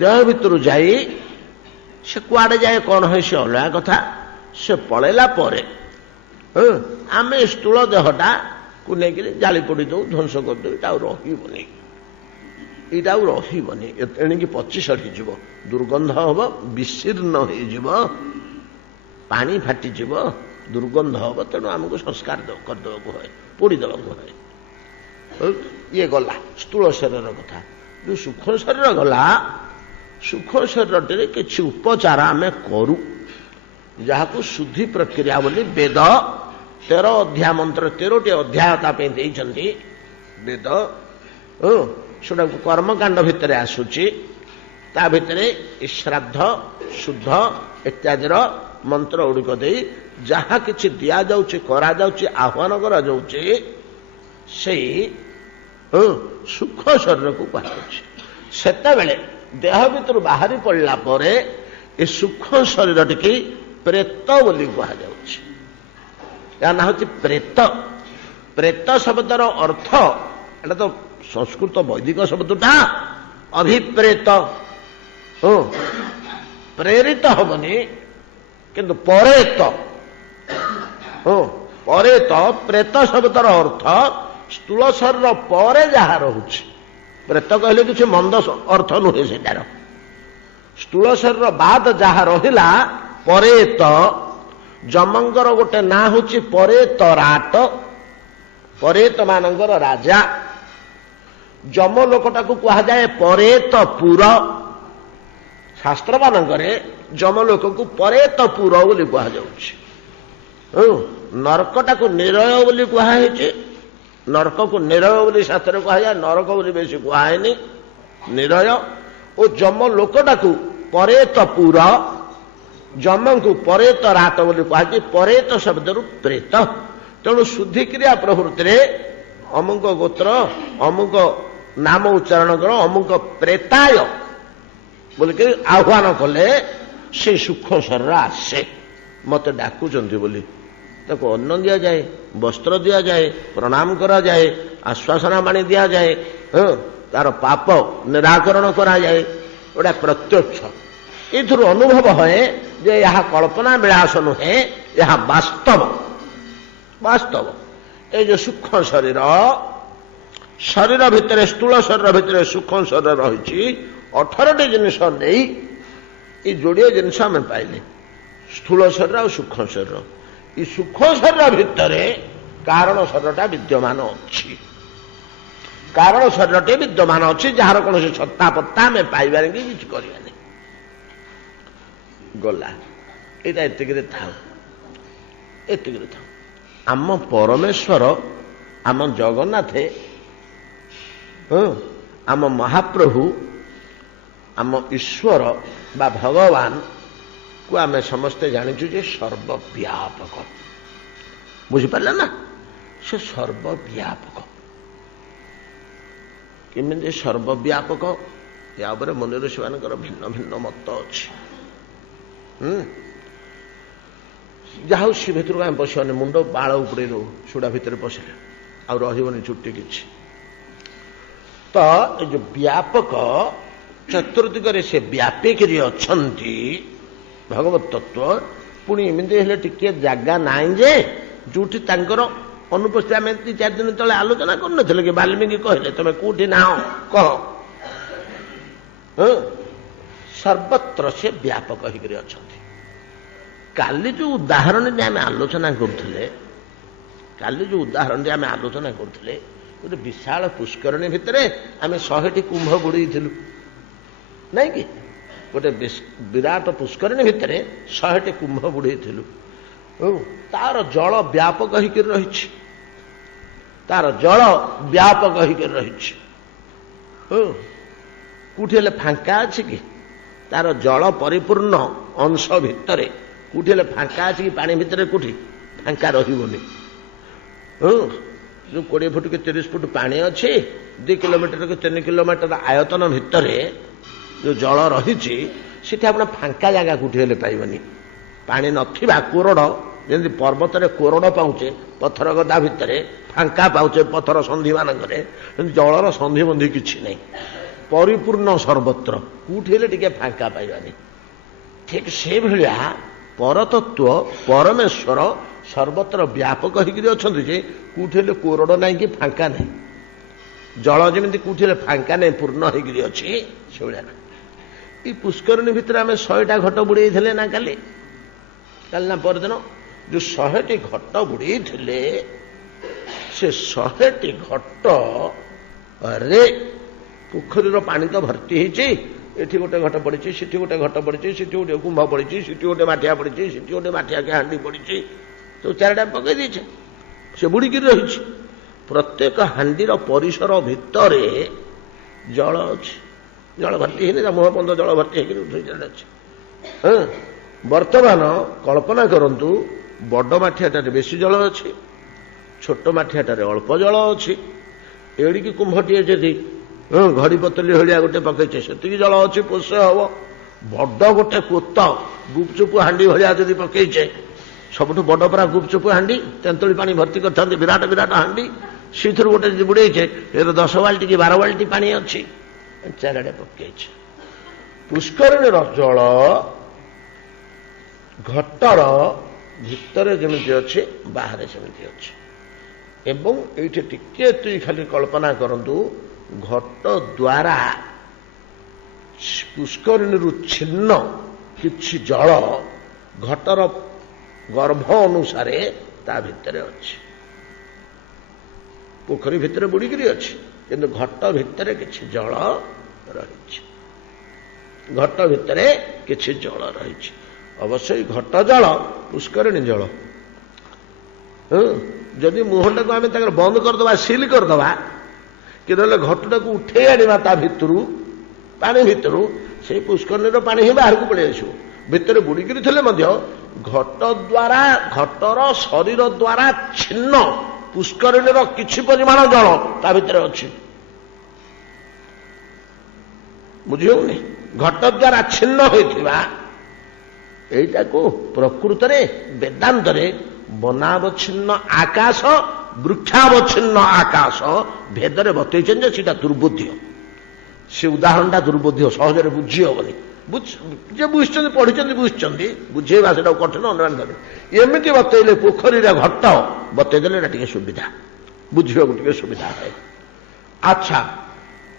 ଦେହ ଭିତରୁ ଯାଇ ସେ କୁଆଡେ ଯାଏ କଣ ହୁଏ ସେ ଅଲଗା କଥା। ସେ ପଳେଇଲା ପରେ ଆମେ ସ୍ଥୂଳ ଦେହଟାକୁ ନେଇକିରି ଜାଳି ପୋଡ଼ି ଦଉ, ଧ୍ୱଂସ କରିଦେଉ। ଏଇଟା ଆଉ ରହିବନି, ଏଇଟା ଆଉ ରହିବନି। ଏଣିକି ପଚି ସଢ଼ିଯିବ, ଦୁର୍ଗନ୍ଧ ହବ, ବିଶୀର୍ଣ୍ଣ ହେଇଯିବ, ପାଣି ଫାଟିଯିବ, ଦୁର୍ଗନ୍ଧ ହବ। ତେଣୁ ଆମକୁ ସଂସ୍କାର କରିଦେବାକୁ ହୁଏ, ପୋଡ଼ି ଦେବାକୁ ହୁଏ। ଇଏ ଗଲା ସ୍ଥୂଳ ଶରୀର କଥା। ଯୋଉ ସୂକ୍ଷ୍ମ ଶରୀର ଗଲା, ସୂକ୍ଷ୍ମ ଶରୀରଟିରେ କିଛି ଉପଚାର ଆମେ କରୁ, ଯାହାକୁ ଶୁଦ୍ଧି ପ୍ରକ୍ରିୟା ବୋଲି ବେଦ 13 ଅଧ୍ୟାୟ ମନ୍ତ୍ର, 13ଟି ଅଧ୍ୟାୟ ତା ପାଇଁ ଦେଇଛନ୍ତି ବେଦ। ସେଟାକୁ କର୍ମକାଣ୍ଡ ଭିତରେ ଆସୁଛି। ତା ଭିତରେ ଶ୍ରାଦ୍ଧ, ଶୁଦ୍ଧ ଇତ୍ୟାଦିର ମନ୍ତ୍ର ଗୁଡ଼ିକ ଦେଇ ଯାହା କିଛି ଦିଆଯାଉଛି, କରାଯାଉଛି, ଆହ୍ୱାନ କରାଯାଉଛି, ସେଇ ସୂକ୍ଷ୍ମ ଶରୀରକୁ କୁହାଯାଉଛି। ସେତେବେଳେ ଦେହ ଭିତରୁ ବାହାରି ପଡ଼ିଲା ପରେ ଏ ସୂକ୍ଷ୍ମ ଶରୀରଟିକି ପ୍ରେତ ବୋଲି କୁହାଯାଉଛି। ଏହା ନାଁ ହେଉଛି ପ୍ରେତ। ପ୍ରେତ ଶବ୍ଦର ଅର୍ଥ, ଏଟା ତ ସଂସ୍କୃତ ବୈଦିକ ଶବ୍ଦଟା, ଅଭିପ୍ରେତ। ପ୍ରେରିତ ହବନି, କିନ୍ତୁ ପରେତ। ପରେତ, ପ୍ରେତ ଶବ୍ଦର ଅର୍ଥ ସ୍ଥୂଳ ଶରୀର ପରେ ଯାହା ରହୁଛି, ପ୍ରେତ କହିଲେ କିଛି ମନ୍ଦ ଅର୍ଥ ନୁହେଁ ସେଟାର। ସ୍ଥୂଳ ଶରୀର ବାଦ ଯାହା ରହିଲା ପରେତ, ଯମଙ୍କର ଗୋଟେ ନାଁ ହଉଛି ପରେତରାଟ, ପରେତ ମାନଙ୍କର ରାଜା। ଯମ ଲୋକଟାକୁ କୁହାଯାଏ ପରେତପୁର। ଶାସ୍ତ୍ର ମାନଙ୍କରେ ଯମ ଲୋକକୁ ପରେତପୁର ବୋଲି କୁହାଯାଉଛି। ନରକଟାକୁ ନିରୟ ବୋଲି କୁହାହେଇଛି। ନରକକୁ ନିରୟ ବୋଲି ଶାସ୍ତ୍ରରେ କୁହାଯାଏ, ନରକ ବୋଲି ବେଶୀ କୁହାହେନି, ନିରୟ। ଓ ଯମ ଲୋକଟାକୁ ପରେତପୁର, ଯମଙ୍କୁ ପରେତରାଟ ବୋଲି କୁହାଯାଏ। ପରେତ ଶବ୍ଦରୁ ପ୍ରେତ। ତେଣୁ ଶୁଦ୍ଧିକ୍ରିୟା ପ୍ରଭୃତିରେ ଅମୁକ ଗୋତ୍ର, ଅମୁକ ନାମ ଉଚ୍ଚାରଣ କର, ଅମୁକ ପ୍ରେତାୟ ବୋଲିକି ଆହ୍ୱାନ କଲେ ସେ ସୂକ୍ଷ୍ମ ଶରୀର ଆସେ। ମତେ ଡାକୁଛନ୍ତି ବୋଲି ତାକୁ ଅନ୍ନ ଦିଆଯାଏ, ବସ୍ତ୍ର ଦିଆଯାଏ, ପ୍ରଣାମ କରାଯାଏ, ଆଶ୍ୱାସନା ବାଣୀ ଦିଆଯାଏ, ତାର ପାପ ନିରାକରଣ କରାଯାଏ। ଗୋଟା ପ୍ରତ୍ୟକ୍ଷ। ଏଥିରୁ ଅନୁଭବ ହୁଏ ଯେ ଏହା କଳ୍ପନା ବିଳାସ ନୁହେଁ, ଏହା ବାସ୍ତବ। ବାସ୍ତବ ଏଇ ଯୋଉ ସୂକ୍ଷ୍ମ ଶରୀର, ଶରୀର ଭିତରେ, ସ୍ଥୂଳ ଶରୀର ଭିତରେ ସୂକ୍ଷ୍ମ ଶରୀର ରହିଛି। 18ଟି ଜିନିଷ ନେଇ ଏଇ ଯୋଡ଼ିଏ ଜିନିଷ ଆମେ ପାଇଲେ, ସ୍ଥୂଳ ଶରୀର ଆଉ ସୂକ୍ଷ୍ମ ଶରୀର। এই ସୂକ୍ଷ୍ମ ଶରୀର ଭିତରେ କାରଣ ଶରୀରଟା ବିଦ୍ୟମାନ ଅଛି। କାରଣ ଶରୀରଟି ବିଦ୍ୟମାନ ଅଛି, ଯାହାର କୌଣସି ସତ୍ତା ପତ୍ତା ଆମେ ପାଇବାନି କି କିଛି କରିବାନି। ଗଲା, ଏଇଟା ଏତିକିରେ ଥାଉ, ଏତିକିରେ ଥାଉ। ଆମ ପରମେଶ୍ୱର, ଆମ ଜଗନ୍ନାଥ, ଆମ ମହାପ୍ରଭୁ, ଆମ ଈଶ୍ୱର ବା ଭଗବାନ କୁ ଆମେ ସମସ୍ତେ ଜାଣିଛୁ ଯେ ସର୍ବବ୍ୟାପକ। ବୁଝିପାରିଲେ ନା? ସେ ସର୍ବବ୍ୟାପକ। କେମିତି ସର୍ବବ୍ୟାପକ? ୟା ଉପରେ ମୁନି ଋଷିମାନଙ୍କର ଭିନ୍ନ ଭିନ୍ନ ମତ ଅଛି। ଯାହା ହଉ, ସେ ଭିତରକୁ ଆମେ ପଶିବନି, ମୁଣ୍ଡ ବାଳ ଉପରେ ରହୁ, ସୁଡ଼ା ଭିତରେ ପଶିଲେ ଆଉ ରହିବନି ଚୁଟି କିଛି। ତ ଏ ଯୋଉ ବ୍ୟାପକ, ଚତୁର୍ଦିଗରେ ସେ ବ୍ୟାପିକିରି ଅଛନ୍ତି ଭଗବତ ତତ୍ତ୍ୱ। ପୁଣି ଏମିତି ହେଲେ ଟିକେ ଜାଗା ନାହିଁ ଯେ ଯୋଉଠି ତାଙ୍କର ଅନୁପସ୍ଥିତି। ଆମେ 3-4 ଦିନ ତଳେ ଆଲୋଚନା କରୁନଥିଲେ କି, ବାଲ୍ମୀକି କହିଲେ ତମେ କୋଉଠି ନାହ କହ। ସର୍ବତ୍ର ସେ ବ୍ୟାପକ ହେଇକରି ଅଛନ୍ତି। କାଲି ଯୋଉ ଉଦାହରଣଟି ଆମେ ଆଲୋଚନା କରୁଥିଲେ, ଗୋଟେ ବିଶାଳ ପୁଷ୍କରିଣୀ ଭିତରେ ଆମେ 100ଟି କୁମ୍ଭ ବୁଡେଇଥିଲୁ, ନାଇଁ କି? ଗୋଟେ ବିରାଟ ପୁଷ୍କରିଣୀ ଭିତରେ 100ଟି କୁମ୍ଭ ବୁଡେଇଥିଲୁ। ତାର ଜଳ ବ୍ୟାପକ ହେଇକରି ରହିଛି, ତାର ଜଳ ବ୍ୟାପକ ହେଇକରି ରହିଛି। କୋଉଠି ହେଲେ ଫାଙ୍କା ଅଛି କି? ତାର ଜଳ ପରିପୂର୍ଣ୍ଣ ଅଂଶ ଭିତରେ କୋଉଠି ହେଲେ ଫାଙ୍କା ଅଛି କି? ପାଣି ଭିତରେ କୋଉଠି ଫାଙ୍କା ରହିବନି। ଯୋଉ 20 ଫୁଟ କି 30 ଫୁଟ ପାଣି ଅଛି, 2 କିଲୋମିଟର କି 3 କିଲୋମିଟର ଆୟତନ ଭିତରେ ଯୋଉ ଜଳ ରହିଛି, ସେଠି ଆପଣ ଫାଙ୍କା ଜାଗା କୋଉଠି ହେଲେ ପାଇବନି। ପାଣି ନଥିବା କୋରଡ଼, ଯେମିତି ପର୍ବତରେ କୋରଡ଼ ପାଉଛେ ପଥର ଗଦା ଭିତରେ, ଫାଙ୍କା ପାଉଛେ ପଥର ସନ୍ଧି ମାନଙ୍କରେ, ଜଳର ସନ୍ଧି ବନ୍ଧି କିଛି ନାହିଁ, ପରିପୂର୍ଣ୍ଣ ସର୍ବତ୍ର, କୋଉଠି ହେଲେ ଟିକେ ଫାଙ୍କା ପାଇବାନି। ଠିକ ସେଭଳିଆ ପରତତ୍ଵ ପରମେଶ୍ୱର ସର୍ବତ୍ର ବ୍ୟାପକ ହେଇକିରି ଅଛନ୍ତି ଯେ କୋଉଠି ହେଲେ କୋରଡ଼ ନାହିଁ କି ଫାଙ୍କା ନାହିଁ। ଜଳ ଯେମିତି କୋଉଠି ହେଲେ ଫାଙ୍କା ନାହିଁ, ପୂର୍ଣ୍ଣ ହେଇକିରି ଅଛି, ସେଭଳିଆ ନାହିଁ। ଏଇ ପୁଷ୍କରିଣୀ ଭିତରେ ଆମେ 100ଟା ଘଟ ବୁଡେଇଥିଲେ ନା କାଲି ନା ପରଦିନ? ଯୋଉ 100ଟି ଘଟ ବୁଡେଇଥିଲେ, ସେ 100ଟି ଘଟରେ ପୋଖରୀର ପାଣି ତ ଭର୍ତ୍ତି ହେଇଛି। ଏଠି ଗୋଟେ ଘଟ ପଡିଛି, ସେଠି ଗୋଟେ ଘଟ ପଡିଛି, ସେଠି ଗୋଟେ କୁମ୍ଭ ପଡିଛି, ସେଠି ଗୋଟେ ମାଠିଆ ପଡିଛି, ସେଠି ଗୋଟେ ମାଠିଆ ହାଣ୍ଡି ପଡିଛି, ତ 4ଟା ପକେଇ ଦେଇଛେ, ସେ ବୁଡିକିରି ରହିଛି। ପ୍ରତ୍ୟେକ ହାଣ୍ଡିର ପରିସର ଭିତରେ ଜଳ ଅଛି, ଜଳ ଭର୍ତ୍ତି ହେଇନି, ତା ମୁହଁ ପର୍ଯ୍ୟନ୍ତ ଜଳ ଭର୍ତ୍ତି ହେଇକି ଅଛି। ବର୍ତ୍ତମାନ କଳ୍ପନା କରନ୍ତୁ, ବଡ ମାଠିଆଟାରେ ବେଶୀ ଜଳ ଅଛି, ଛୋଟ ମାଠିଆଟାରେ ଅଳ୍ପ ଜଳ ଅଛି। ଏଡ଼ିକି କୁମ୍ଭଟିଏ ଯଦି ଘଡ଼ି ପତଲି ଭଳିଆ ଗୋଟେ ପକେଇଛେ, ସେତିକି ଜଳ ଅଛି, ପୋଷ ହବ। ବଡ ଗୋଟେ ପୋତ ଗୁପଚୁପ ହାଣ୍ଡି ଭଳିଆ ଯଦି ପକେଇଛେ, ସବୁଠୁ ବଡ ପରା ଗୁପଚୁପ ହାଣ୍ଡି, ତେନ୍ତୁଳି ପାଣି ଭର୍ତ୍ତି କରିଥାନ୍ତି, ବିରାଟ ବିରାଟ ହାଣ୍ଡି, ସେଇଥିରୁ ଗୋଟେ ଯଦି ବୁଡେଇଛେ, ଏର 10 ବାଲ୍ଟି କି 12 ବାଲ୍ଟି ପାଣି ଅଛି, 4ଆଡ଼େ ପକେଇଛେ। ପୁଷ୍କରିଣୀର ଜଳ ଘଟର ଭିତରେ ଯେମିତି ଅଛି, ବାହାରେ ସେମିତି ଅଛି। ଏବଂ ଏଇଠି ଟିକେ ତୁଇ ଖାଲି କଳ୍ପନା କରନ୍ତୁ, ଘଟ ଦ୍ୱାରା ପୁଷ୍କରିଣୀରୁ ଛିନ୍ନ କିଛି ଜଳ ଘଟର ଗର୍ଭ ଅନୁସାରେ ତା ଭିତରେ ଅଛି। ପୋଖରୀ ଭିତରେ ବୁଡ଼ିକିରି ଅଛି, କିନ୍ତୁ ଘଟ ଭିତରେ କିଛି ଜଳ ରହିଛି। ଘଟ ଭିତରେ କିଛି ଜଳ ରହିଛି। ଅବଶ୍ୟ ଘଟ ଜଳ ପୁଷ୍କରିଣୀ ଜଳ। ଯଦି ମୁହଁଟାକୁ ଆମେ ତାଙ୍କର ବନ୍ଦ କରିଦେବା, ସିଲ୍ କରିଦେବା, କି ନହେଲେ ଘଟଟାକୁ ଉଠେଇ ଆଣିବା ତା ଭିତରୁ, ପାଣି ଭିତରୁ, ସେଇ ପୁଷ୍କରିଣୀର ପାଣି ହିଁ ବାହାରକୁ ପଳେଇ ଆସିବ। ଭିତରେ ବୁଡ଼ିକିରି ଥିଲେ ମଧ୍ୟ ଘଟ ଦ୍ୱାରା, ଘଟର ଶରୀର ଦ୍ୱାରା ଛିନ୍ନ ପୁଷ୍କରିଣୀର କିଛି ପରିମାଣ ଜଳ ତା ଭିତରେ ଅଛି। ବୁଝି ହଉନି? ଘଟ ଦ୍ୱାରା ଛିନ୍ନ ହୋଇଥିବା ଏଇଟାକୁ ପ୍ରକୃତରେ ବେଦାନ୍ତରେ ବନାବଚ୍ଛିନ୍ନ ଆକାଶ, ବୃକ୍ଷାବଚ୍ଛିନ୍ନ ଆକାଶ ଭେଦରେ ବତେଇଛନ୍ତି ଯେ ସେଇଟା ଦୁର୍ବୁଦ୍ଧି। ସେ ଉଦାହରଣଟା ଦୁର୍ବୁଦ୍ଧି, ସହଜରେ ବୁଝି ହବନି। ଯେ ବୁଝିଛନ୍ତି, ପଢିଛନ୍ତି, ବୁଝିଛନ୍ତି, ବୁଝେଇବା ସେଟାକୁ କଠିନ, ଅନୁମାନ କରିବେ। ଏମିତି ବତେଇଲେ ପୋଖରୀରେ ଘଟ ବତେଇଦେଲେ ଏଟା ଟିକେ ସୁବିଧା, ବୁଝିବାକୁ ଟିକେ ସୁବିଧା ହୁଏ। ଆଚ୍ଛା,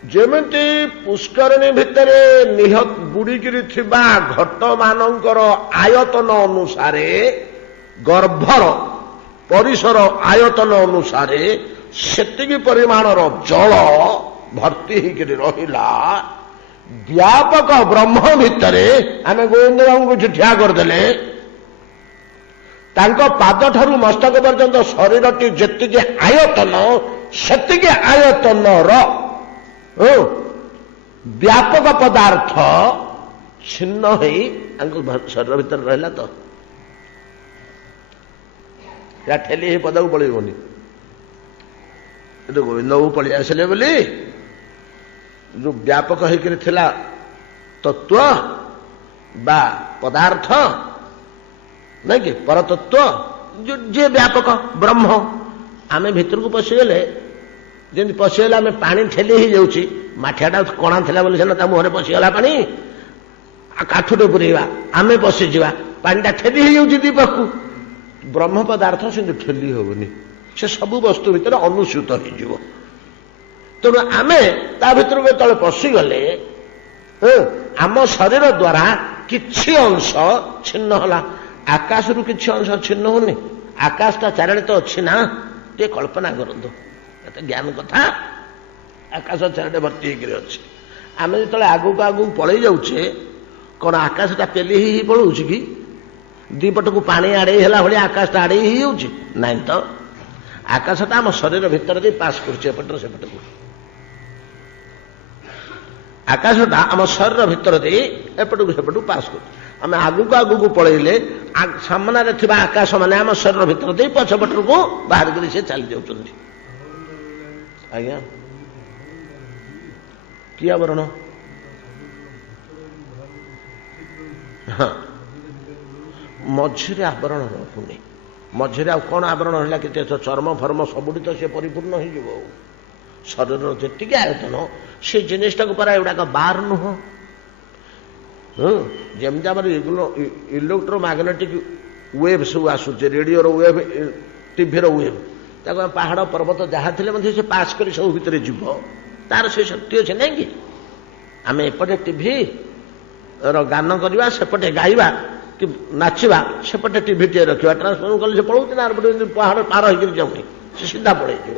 ଯେମିତି ପୁଷ୍କରିଣୀ ଭିତରେ ବୁଡ଼ିକିରି ଥିବା ଘଟମାନଙ୍କର ଆୟତନ ଅନୁସାରେ, ଗର୍ଭର ପରିସର ଆୟତନ ଅନୁସାରେ ସେତିକି ପରିମାଣର ଜଳ ଭର୍ତ୍ତି ହେଇକିରି ରହିଲା, ବ୍ୟାପକ ବ୍ରହ୍ମ ଭିତରେ ଆମେ ଗୋବିନ୍ଦ ବାବୁଙ୍କୁ ଠିଆ କରିଦେଲେ, ତାଙ୍କ ପାଦଠାରୁ ମସ୍ତକ ପର୍ଯ୍ୟନ୍ତ ଶରୀରଟି ଯେତିକି ଆୟତନ, ସେତିକି ଆୟତନର ବ୍ୟାପକ ପଦାର୍ଥ ଛିନ୍ନ ହେଇ ତାଙ୍କ ଶରୀର ଭିତରେ ରହିଲା। ତ ଏହା ଠେଲି ହେଇ ପଦାକୁ ପଳେଇବନି। କିନ୍ତୁ ଗୋବିନ୍ଦ ବାବୁ ପଳେଇ ଆସିଲେ ବୋଲି ଯୋଉ ବ୍ୟାପକ ହେଇକରି ଥିଲା ତତ୍ଵ ବା ପଦାର୍ଥ, ନାଇଁ କି ପରତତ୍ଵ, ଯିଏ ବ୍ୟାପକ ବ୍ରହ୍ମ, ଆମେ ଭିତରକୁ ପଶିଗଲେ, ଯେମିତି ପଶିଗଲେ ଆମେ ପାଣି ଠେଲି ହେଇଯାଉଛି, ମାଠିଆଟା କଣା ଥିଲା ବୋଲି ସିନା ତା ମୁହଁରେ ପଶିଗଲା ପାଣି, କାଠଟେ ପୁରେଇବା, ଆମେ ପଶିଯିବା, ପାଣିଟା ଠେଲି ହେଇଯାଉଛି ଦି ପାଖକୁ। ବ୍ରହ୍ମ ପଦାର୍ଥ ସେମିତି ଠେଲି ହବନି, ସେ ସବୁ ବସ୍ତୁ ଭିତରେ ଅନୁସୂତ ହେଇଯିବ। ତେଣୁ ଆମେ ତା ଭିତରକୁ ଯେତେବେଳେ ପଶିଗଲେ, ଆମ ଶରୀର ଦ୍ୱାରା କିଛି ଅଂଶ ଛିନ୍ନ ହେଲା। ଆକାଶରୁ କିଛି ଅଂଶ ଛିନ୍ନ ହଉନି? ଆକାଶଟା ଚାରିଆଡ଼େ ତ ଅଛି ନା, ଟିକେ କଳ୍ପନା କରନ୍ତୁ, ଏତେ ଜ୍ଞାନ କଥା। ଆକାଶ ଚାରିଆଡ଼େ ଭର୍ତ୍ତି ହେଇକିରି ଅଛି। ଆମେ ଯେତେବେଳେ ଆଗକୁ ଆଗକୁ ପଳେଇ ଯାଉଛେ, କ'ଣ ଆକାଶଟା ପେଲି ହେଇ ପଳଉଛି କି? ଦିପଟକୁ ପାଣି ଆଡ଼େଇ ହେଲା ଭଳିଆ ଆକାଶଟା ଆଡ଼େଇ ହେଇଯାଉଛି? ନାଇଁ ତ, ଆକାଶଟା ଆମ ଶରୀର ଭିତରେ ଦେଇ ପାସ୍ କରୁଛି ଏପଟରୁ ସେପଟକୁ। ଆକାଶଟା ଆମ ଶରୀର ଭିତରେ ଦେଇ ଏପଟକୁ ସେପଟକୁ ପାସ୍ କରୁଛି। ଆମେ ଆଗକୁ ଆଗକୁ ପଳେଇଲେ ସାମ୍ନାରେ ଥିବା ଆକାଶ ମାନେ ଆମ ଶରୀର ଭିତରେ ଦେଇ ପଛପଟକୁ ବାହାର କରି ସେ ଚାଲି ଯାଉଛନ୍ତି। ଆଜ୍ଞା, କି ଆବରଣ? ହଁ, ମଝିରେ ଆବରଣ ରହୁନି। ମଝିରେ ଆଉ କ'ଣ ଆବରଣ ହେଲା? କେତେ ଚର୍ମ ଫର୍ମ ସବୁଠି ତ ସେ ପରିପୂର୍ଣ୍ଣ ହେଇଯିବ। ଶରୀରର ଯେତିକି ଆୟତନ, ସେ ଜିନିଷଟାକୁ ପରା ଏଗୁଡ଼ାକ ବାର ନୁହଁ। ଯେମିତି ଆମର ଇଲେକ୍ଟ୍ରୋମାଗ୍ନେଟିକ୍ ୱେଭ୍ ସବୁ ଆସୁଛି, ରେଡ଼ିଓର ୱେଭ୍, ଟିଭିର ୱେଭ୍, ତାକୁ ଆମେ ପାହାଡ଼ ପର୍ବତ ଯାହା ଥିଲେ ମଧ୍ୟ ସେ ପାସ୍ କରି ସବୁ ଭିତରେ ଯିବ। ତାର ସେ ଶକ୍ତି ଅଛି, ନାଇଁ କି? ଆମେ ଏପଟେ ଟିଭିର ଗାନ କରିବା, ସେପଟେ ଗାଇବା କି ନାଚିବା, ସେପଟେ ଟିଭିଟିଏ ରଖିବା, ଟ୍ରାନ୍ସଫର୍ମ କଲେ ସେ ପଳଉଛି ନା, ପାହାଡ଼ ପାର ହେଇକିରି ଯାଉନି, ସେ ସିଧା ପଳେଇଯିବ।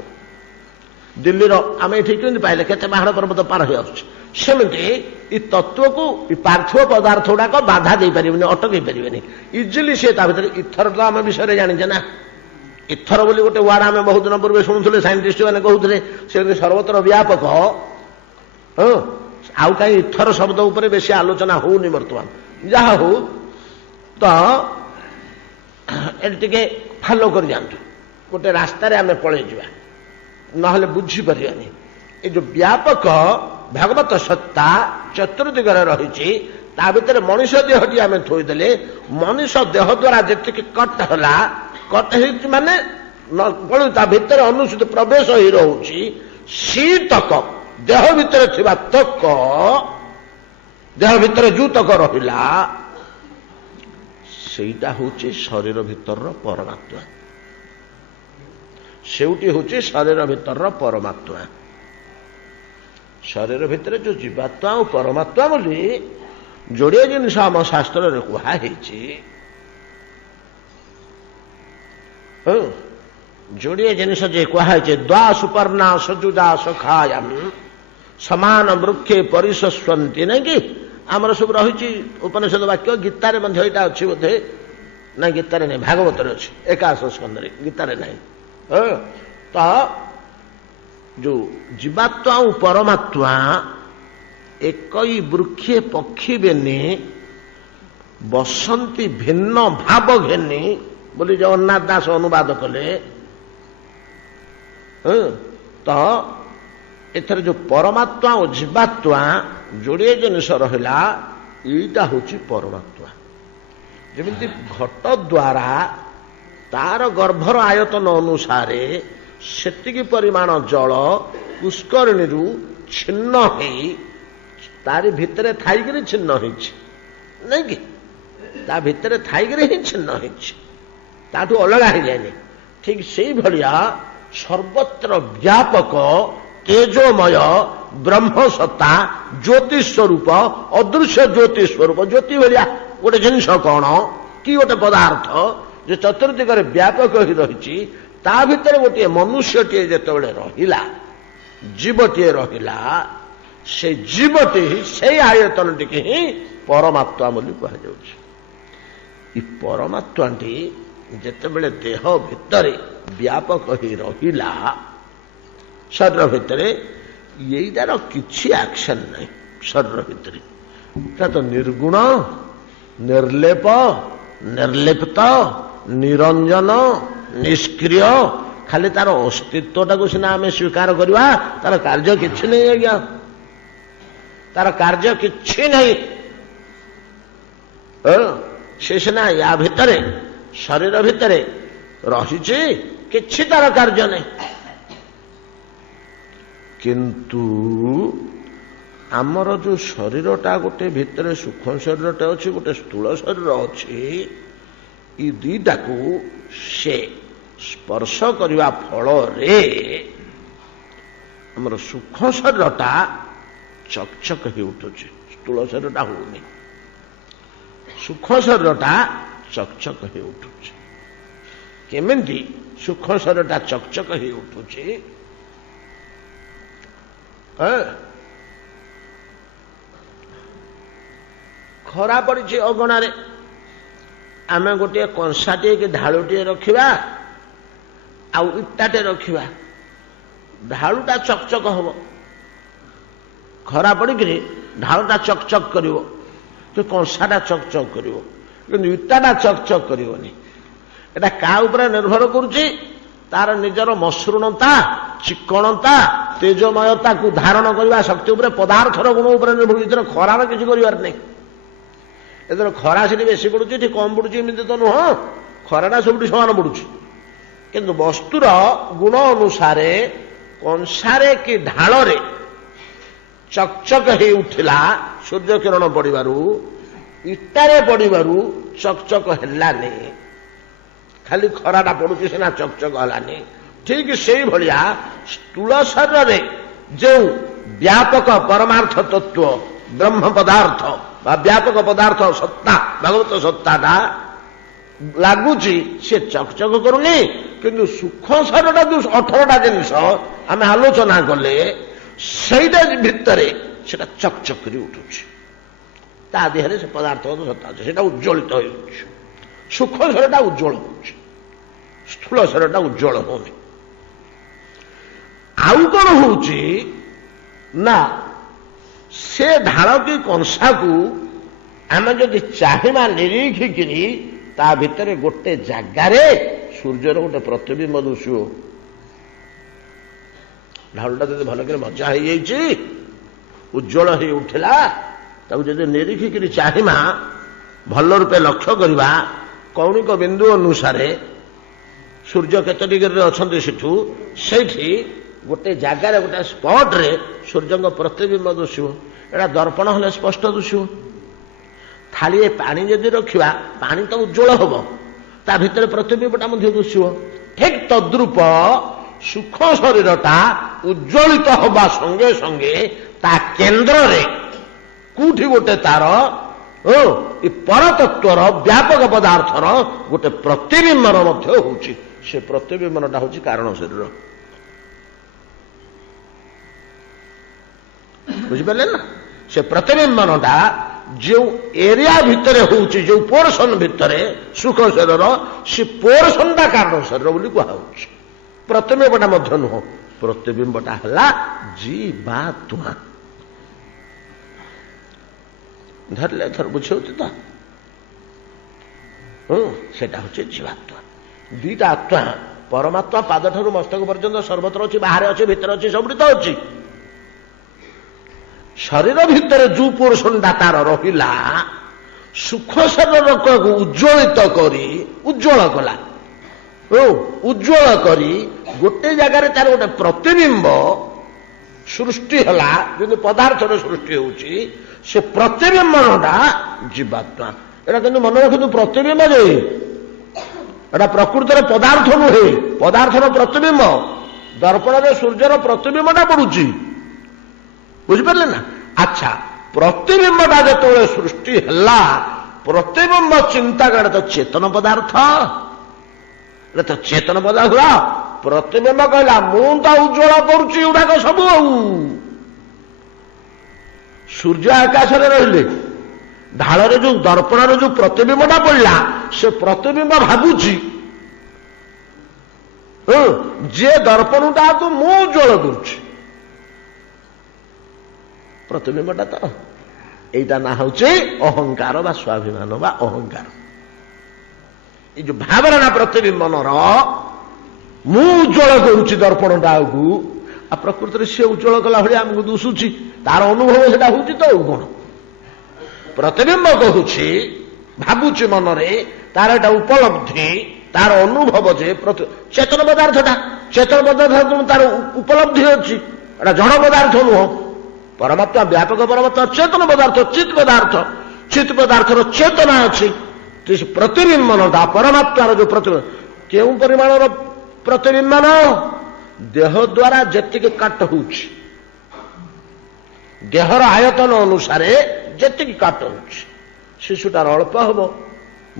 ଦିଲ୍ଲୀର ଆମେ ଏଠି କେମିତି ପାଇଲେ? କେତେ ପାହାଡ଼ ପର୍ବତ ପାର ହେଇ ଆସୁଛି। ସେମିତି ଏ ତତ୍ଵକୁ, ଏ ପାର୍ଥିବ ପଦାର୍ଥ ଗୁଡାକ ବାଧା ଦେଇପାରିବେନି, ଅଟକେଇ ପାରିବେନି। ଇଜିଲି ସେ ତା ଭିତରେ, ଇଥର ତ ଆମେ ବିଷୟରେ ଜାଣିଛେ ନା, ଇଥର ବୋଲି ଗୋଟେ ୱାର୍ଡ ଆମେ ବହୁତ ଦିନ ପୂର୍ବେ ଶୁଣୁଥିଲେ, ସାଇଣ୍ଟିଷ୍ଟ ମାନେ କହୁଥିଲେ, ସେ ସର୍ବତ୍ର ବ୍ୟାପକ। ଆଉ କାହିଁ ଇଥର ଶବ୍ଦ ଉପରେ ବେଶୀ ଆଲୋଚନା ହଉନି ବର୍ତ୍ତମାନ। ଯାହା ହଉ, ତ ଏଠି ଟିକେ ଫଲୋ କରି ଯାଆନ୍ତୁ। ଗୋଟେ ରାସ୍ତାରେ ଆମେ ପଳେଇଯିବା, ନହେଲେ ବୁଝିପାରିବାନି। ଏ ଯୋଉ ବ୍ୟାପକ ଭଗବତ ସତ୍ତା ଚତୁର୍ଦିଗରେ ରହିଛି, ତା ଭିତରେ ମଣିଷ ଦେହଟି ଆମେ ଥୋଇଦେଲେ, ମଣିଷ ଦେହ ଦ୍ୱାରା ଯେତିକି କଟ୍ ହେଲା, କଟ୍ ହେଇଛି ମାନେ ତା ଭିତରେ ଅନୁସୂତ ପ୍ରବେଶ ହେଇ ରହୁଛି, ଶୀତକ ଦେହ ଭିତରେ ଥିବା ତକ, ଦେହ ଭିତରେ ଯୋଉ ତକ ରହିଲା, ସେଇଟା ହଉଛି ଶରୀର ଭିତରର ପରମାତ୍ମା। ସେଉଟି ହଉଛି ଶରୀର ଭିତରର ପରମାତ୍ମା। ଶରୀର ଭିତରେ ଯୋଉ ଜୀବାତ୍ମା ଆଉ ପରମାତ୍ମା ବୋଲି ଯୋଡ଼ିଏ ଜିନିଷ ଆମ ଶାସ୍ତ୍ରରେ କୁହାହେଇଛି। ଯୋଡ଼ିଏ ଜିନିଷ ଯେ କୁହାହେଇଛି, ଦ୍ୱା ସୁପର୍ଣ୍ଣା ସଯୁଜା ସଖାୟାମ୍ ସମାନ ବୃକ୍ଷେ ପରିଶସ୍ୱନ୍ତି, ନାଇଁ କି ଆମର ସବୁ ରହିଛି ଉପନିଷଦ ବାକ୍ୟ। ଗୀତାରେ ମଧ୍ୟ ଏଇଟା ଅଛି ବୋଧେ, ନାଇଁ ଗୀତାରେ ନାହିଁ, ଭାଗବତରେ ଅଛି, ଏକାଦଶ ସ୍କନ୍ଧରେ, ଗୀତାରେ ନାହିଁ। ତ ଯୋଉ ଜୀବାତ୍ମା ଆଉ ପରମାତ୍ମା ଏକଇ ବୃକ୍ଷେ ପକ୍ଷୀ ବେନି ବସନ୍ତି ଭିନ୍ନ ଭାବ ଘେନି ବୋଲି ଜଗନ୍ନାଥ ଦାସ ଅନୁବାଦ କଲେ। ତ ଏଥିରେ ଯୋଉ ପରମାତ୍ମା ଓ ଜୀବାତ୍ମା ଯୋଡ଼ିଏ ଜିନିଷ ରହିଲା, ଏଇଟା ହଉଛି ପରମାତ୍ମା। ଯେମିତି ଘଟ ଦ୍ୱାରା ତାର ଗର୍ଭର ଆୟତନ ଅନୁସାରେ ସେତିକି ପରିମାଣ ଜଳ ପୁଷ୍କରିଣୀରୁ ଛିନ୍ନ ହେଇ ତାରି ଭିତରେ ଥାଇକିରି ଛିନ୍ନ ହେଇଛି, ନାଇଁ କି? ତା ଭିତରେ ଥାଇକିରି ହିଁ ଛିନ୍ନ ହେଇଛି, ତାଠୁ ଅଲଗା ହେଇଯାଏନି। ଠିକ ସେଇଭଳିଆ ସର୍ବତ୍ର ବ୍ୟାପକ ତେଜୋମୟ ବ୍ରହ୍ମ ସତ୍ତା ଜ୍ୟୋତି ସ୍ୱରୂପ, ଅଦୃଶ୍ୟ ଜ୍ୟୋତି ସ୍ୱରୂପ। ଜ୍ୟୋତି ଭଳିଆ ଗୋଟେ ଜିନିଷ କଣ କି ଗୋଟେ ପଦାର୍ଥ ଯେ ଚତୁର୍ଦିଗରେ ବ୍ୟାପକ ହୋଇ ରହିଛି, ତା ଭିତରେ ଗୋଟିଏ ମନୁଷ୍ୟଟିଏ ଯେତେବେଳେ ରହିଲା, ଜୀବଟିଏ ରହିଲା, ସେ ଜୀବଟି ସେଇ ଆୟତନଟିକି ହିଁ ପରମାତ୍ମା ବୋଲି କୁହାଯାଉଛି। ଏ ପରମାତ୍ମାଟି ଯେତେବେଳେ ଦେହ ଭିତରେ ବ୍ୟାପକ ହୋଇ ରହିଲା, ଶରୀର ଭିତରେ, ଏଇଟାର କିଛି ଆକ୍ସନ ନାହିଁ। ଶରୀର ଭିତରେ ଏଟା ତ ନିର୍ଗୁଣ, ନିର୍ଲେପ, ନିର୍ଲିପ୍ତ, ନିରଞ୍ଜନ, ନିଷ୍କ୍ରିୟ। ଖାଲି ତାର ଅସ୍ତିତ୍ୱଟାକୁ ସିନା ଆମେ ସ୍ୱୀକାର କରିବା, ତାର କାର୍ଯ୍ୟ କିଛି ନାହିଁ ଆଜ୍ଞା, ତାର କାର୍ଯ୍ୟ କିଛି ନାହିଁ। ସେ ସିନା ୟା ଭିତରେ ଶରୀର ଭିତରେ ରହିଛି, କିଛି ତାର କାର୍ଯ୍ୟ ନାହିଁ। କିନ୍ତୁ ଆମର ଯୋଉ ଶରୀରଟା ଗୋଟେ ଭିତରେ ସୂକ୍ଷ୍ମ ଶରୀରଟା ଅଛି, ଗୋଟେ ସ୍ଥୂଳ ଶରୀର ଅଛି, ଏ ଦୁଇଟାକୁ ସେ ସ୍ପର୍ଶ କରିବା ଫଳରେ ଆମର ସୂକ୍ଷ୍ମ ଶରୀରଟା ଚକଚକ ହେଇ ଉଠୁଛି, ସ୍ଥୂଳ ଶରୀରଟା ହଉନି। ସୂକ୍ଷ୍ମ ଶରୀରଟା ଚକଚକ ହେଇ ଉଠୁଛି। କେମିତି ସୂକ୍ଷ୍ମ ଶରୀରଟା ଚକଚକ ହେଇ ଉଠୁଛି? ଖରା ପଡ଼ିଛି ଅଗଣାରେ, ଆମେ ଗୋଟିଏ କଂସାଟିଏ କି ଢାଳୁଟିଏ ରଖିବା, ଆଉ ଇଟାଟେ ରଖିବା, ଢାଳୁଟା ଚକଚକ ହବ। ଖରା ପଡ଼ିକିରି ଢାଳୁଟା ଚକଚକ କରିବ, କି କଂସାଟା ଚକଚକ କରିବ, କିନ୍ତୁ ଇଟାଟା ଚକଚକ କରିବନି। ଏଟା କାହା ଉପରେ ନିର୍ଭର କରୁଛି? ତାର ନିଜର ମସୃଣତା, ଚିକଣତା, ତେଜମୟତାକୁ ଧାରଣ କରିବା ଶକ୍ତି ଉପରେ, ପଦାର୍ଥର ଗୁଣ ଉପରେ ନିର୍ଭର। ଏଥିରେ ଖରାର କିଛି କରିବାର ନାହିଁ। ଏଥିରେ ଖରା ସେଠି ବେଶୀ ପଡୁଛି, ଏଠି କମ ପଡୁଛି, ଏମିତି ତ ନୁହଁ। ଖରାଟା ସବୁଠି ସମାନ ପଡୁଛି, କିନ୍ତୁ ବସ୍ତୁର ଗୁଣ ଅନୁସାରେ କଂସାରେ କି ଢାଳରେ ଚକଚକ ହେଇ ଉଠିଲା ସୂର୍ଯ୍ୟ କିରଣ ପଡ଼ିବାରୁ, ଇଟାରେ ପଡ଼ିବାରୁ ଚକଚକ ହେଲାନି। ଖାଲି ଖରାଟା ପଡୁଛି ସିନା ଚକଚକ ହେଲାନି। ଠିକ ସେଇଭଳିଆ ସ୍ଥୂଳ ଶରୀରରେ ଯେଉଁ ବ୍ୟାପକ ପରମାର୍ଥ ତତ୍ତ୍ୱ ବ୍ରହ୍ମ ପଦାର୍ଥ ବା ବ୍ୟାପକ ପଦାର୍ଥ ସତ୍ତା, ଭଗବତ ସତ୍ତାଟା ଲାଗୁଛି, ସେ ଚକଚକ କରୁନି। କିନ୍ତୁ ସୂକ୍ଷ୍ମ ଶରୀରଟା ଯୋଉ 18ଟା ଜିନିଷ ଆମେ ଆଲୋଚନା କଲେ, ସେଇଟା ଭିତରେ ସେଟା ଚକଚକ କରି ଉଠୁଛି। ତା ଦେହରେ ସେ ପଦାର୍ଥଗତ ସତ୍ତା ଅଛି, ସେଟା ଉଜ୍ଜ୍ୱଳିତ ହେଉଛି। ସୂକ୍ଷ୍ମ ଶରୀରଟା ଉଜ୍ଜ୍ୱଳ ହେଉଛି, ସ୍ଥୂଳ ଶରୀରଟା ଉଜ୍ଜ୍ୱଳ ହଉନି। ଆଉ କଣ ହଉଛି ନା, ସେ ଢାଳ କି କଂସାକୁ ଆମେ ଯଦି ଚାହିଁବା ନିରୀକ୍ଷିକିରି, ତା ଭିତରେ ଗୋଟେ ଜାଗାରେ ସୂର୍ଯ୍ୟର ଗୋଟେ ପ୍ରତିବିମ୍ବ ଦିଶିବ। ଢାଳଟା ଯଦି ଭଲକରି ମଜା ହେଇଯାଇଛି, ଉଜ୍ଜ୍ୱଳ ହେଇ ଉଠିଲା, ତାକୁ ଯଦି ନିରୀକ୍ଷିକିରି ଚାହିଁବା, ଭଲ ରୂପେ ଲକ୍ଷ୍ୟ କରିବା, କୌଣିକ ବିନ୍ଦୁ ଅନୁସାରେ ସୂର୍ଯ୍ୟ କେତେ ଡିଗ୍ରୀରେ ଅଛନ୍ତି, ସେଠୁ ସେଇଠି ଗୋଟେ ଜାଗାରେ, ଗୋଟେ ସ୍ପଟରେ ସୂର୍ଯ୍ୟଙ୍କ ପ୍ରତିବିମ୍ବ ଦିଶିବ। ଏଟା ଦର୍ପଣ ହେଲେ ସ୍ପଷ୍ଟ ଦିଶିବ। ଥାଳିଏ ପାଣି ଯଦି ରଖିବା, ପାଣି ତ ଉଜ୍ଜ୍ୱଳ ହବ, ତା ଭିତରେ ପ୍ରତିବିମ୍ବଟା ମଧ୍ୟ ଦିଶିବ। ଠିକ ତଦ୍ରୂପ ସୂକ୍ଷ୍ମ ଶରୀରଟା ଉଜ୍ଜ୍ୱଳିତ ହବା ସଙ୍ଗେ ସଙ୍ଗେ ତା କେନ୍ଦ୍ରରେ କୋଉଠି ଗୋଟେ ତାର ପରତତ୍ୱର ବ୍ୟାପକ ପଦାର୍ଥର ଗୋଟେ ପ୍ରତିବିମ୍ବନ ମଧ୍ୟ ହଉଛି। ସେ ପ୍ରତିବିମ୍ବନଟା ହଉଛି କାରଣ ଶରୀର। ବୁଝିପାରିଲେ ନା? ସେ ପ୍ରତିବିମ୍ବନଟା ଯେଉଁ ଏରିଆ ଭିତରେ ହଉଛି, ଯେଉଁ ପୋର୍ସନ ଭିତରେ ସୁଖ ଶରୀର, ସେ ପୋର୍ସନଟା କାରଣ ଶରୀର ବୋଲି କୁହାଯାଉଛି। ପ୍ରତିବିମ୍ବଟା ମଧ୍ୟ ନୁହଁ, ପ୍ରତିବିମ୍ବଟା ହେଲା ଜୀବାତ୍ମା। ଧରିଲେ ଏଥର ବୁଝାଉଛି ତ? ସେଟା ହଉଛି ଜୀବାତ୍ମା। ଦିଟା ଆତ୍ମା, ପରମାତ୍ମା ପାଦଠାରୁ ମସ୍ତକ ପର୍ଯ୍ୟନ୍ତ ସର୍ବତ୍ର ଅଛି, ବାହାରେ ଅଛି, ଭିତରେ ଅଛି, ସବୁଠି ତ ଅଛି। ଶରୀର ଭିତରେ ଯୋଉ ପୋର୍ସନଟା ତାର ରହିଲା, ସୁଖ ଶରୀରକୁ ଉଜ୍ଜ୍ୱଳିତ କରି ଉଜ୍ଜ୍ୱଳ କଲା, ଉଜ୍ଜ୍ୱଳ କରି ଗୋଟେ ଜାଗାରେ ତାର ଗୋଟେ ପ୍ରତିବିମ୍ବ ସୃଷ୍ଟି ହେଲା, ଯେମିତି ପଦାର୍ଥର ସୃଷ୍ଟି ହଉଛି, ସେ ପ୍ରତିବିମ୍ବନଟା ଜୀବାତ୍ମା। ଏଟା କିନ୍ତୁ ମନେ ରଖନ୍ତୁ, ପ୍ରତିବିମ୍ବ ଯେ ଏଟା ପ୍ରକୃତରେ ପଦାର୍ଥ ନୁହେଁ, ପଦାର୍ଥର ପ୍ରତିବିମ୍ବ। ଦର୍ପଣରେ ସୂର୍ଯ୍ୟର ପ୍ରତିବିମ୍ବଟା ପଡୁଛି, ବୁଝିପାରିଲେ ନା? ଆଚ୍ଛା, ପ୍ରତିବିମ୍ବଟା ଯେତେବେଳେ ସୃଷ୍ଟି ହେଲା, ପ୍ରତିବିମ୍ବ ଚିନ୍ତା କରେ ତ ଚେତନ ପଦାର୍ଥ, ଏଟା ତ ଚେତନ ପଦାର୍ଥ। ପ୍ରତିବିମ୍ବ କହିଲା ମୁଁ ତ ଉଜ୍ଜ୍ୱଳ କରୁଛି ଏଗୁଡାକ ସବୁ। ଆଉ ସୂର୍ଯ୍ୟ ଆକାଶରେ ରହିଲେ, ଢାଳରେ ଯୋଉ ଦର୍ପଣରେ ଯୋଉ ପ୍ରତିବିମ୍ବଟା ପଡିଲା, ସେ ପ୍ରତିବିମ୍ବ ଭାବୁଛି ଯେ ଦର୍ପଣଟାକୁ ମୁଁ ଉଜ୍ଜ୍ୱଳ କରୁଛି। ପ୍ରତିବିମ୍ବଟା ତ ଏଇଟା ନା ହଉଛି ଅହଙ୍କାର ବା ସ୍ୱାଭିମାନ ବା ଅହଙ୍କାର। ଏଇ ଯୋଉ ଭାବନା ପ୍ରତିବିମ୍ବନର ମୁଁ ଉଜ୍ଜ୍ୱଳ କରୁଛି ଦର୍ପଣଟାକୁ, ଆଉ ପ୍ରକୃତରେ ସିଏ ଉଜ୍ଜ୍ୱଳ କଲା ଭଳିଆ ଆମକୁ ଦୁଶୁଛି, ତାର ଅନୁଭବ ସେଟା ହଉଛି ତ। ଆଉ କଣ ପ୍ରତିବିମ୍ବ କହୁଛି, ଭାବୁଛି ମନରେ, ତାର ଏଟା ଉପଲବ୍ଧି, ତାର ଅନୁଭବ ଯେ ଚେତନ ପଦାର୍ଥଟା, ଚେତନ ପଦାର୍ଥ ତାର ଉପଲବ୍ଧି ଅଛି, ଏଟା ଜଡ଼ ପଦାର୍ଥ ନୁହଁ। ପରମାତ୍ମା ବ୍ୟାପକ ପରମାତ୍ମା ଚେତନ ପଦାର୍ଥ, ଚିତ୍ ପଦାର୍ଥ, ଚିତ୍ ପଦାର୍ଥର ଚେତନା ଅଛି। ପ୍ରତିବିମ୍ବନଟା ପରମାତ୍ମାର ଯୋଉ କେଉଁ ପରିମାଣର ପ୍ରତିବିମ୍ବନ? ଦେହ ଦ୍ୱାରା ଯେତିକି କାଟ ହଉଛି, ଦେହର ଆୟତନ ଅନୁସାରେ ଯେତିକି କାଟ ହଉଛି, ଶିଶୁଟାର ଅଳ୍ପ ହବ,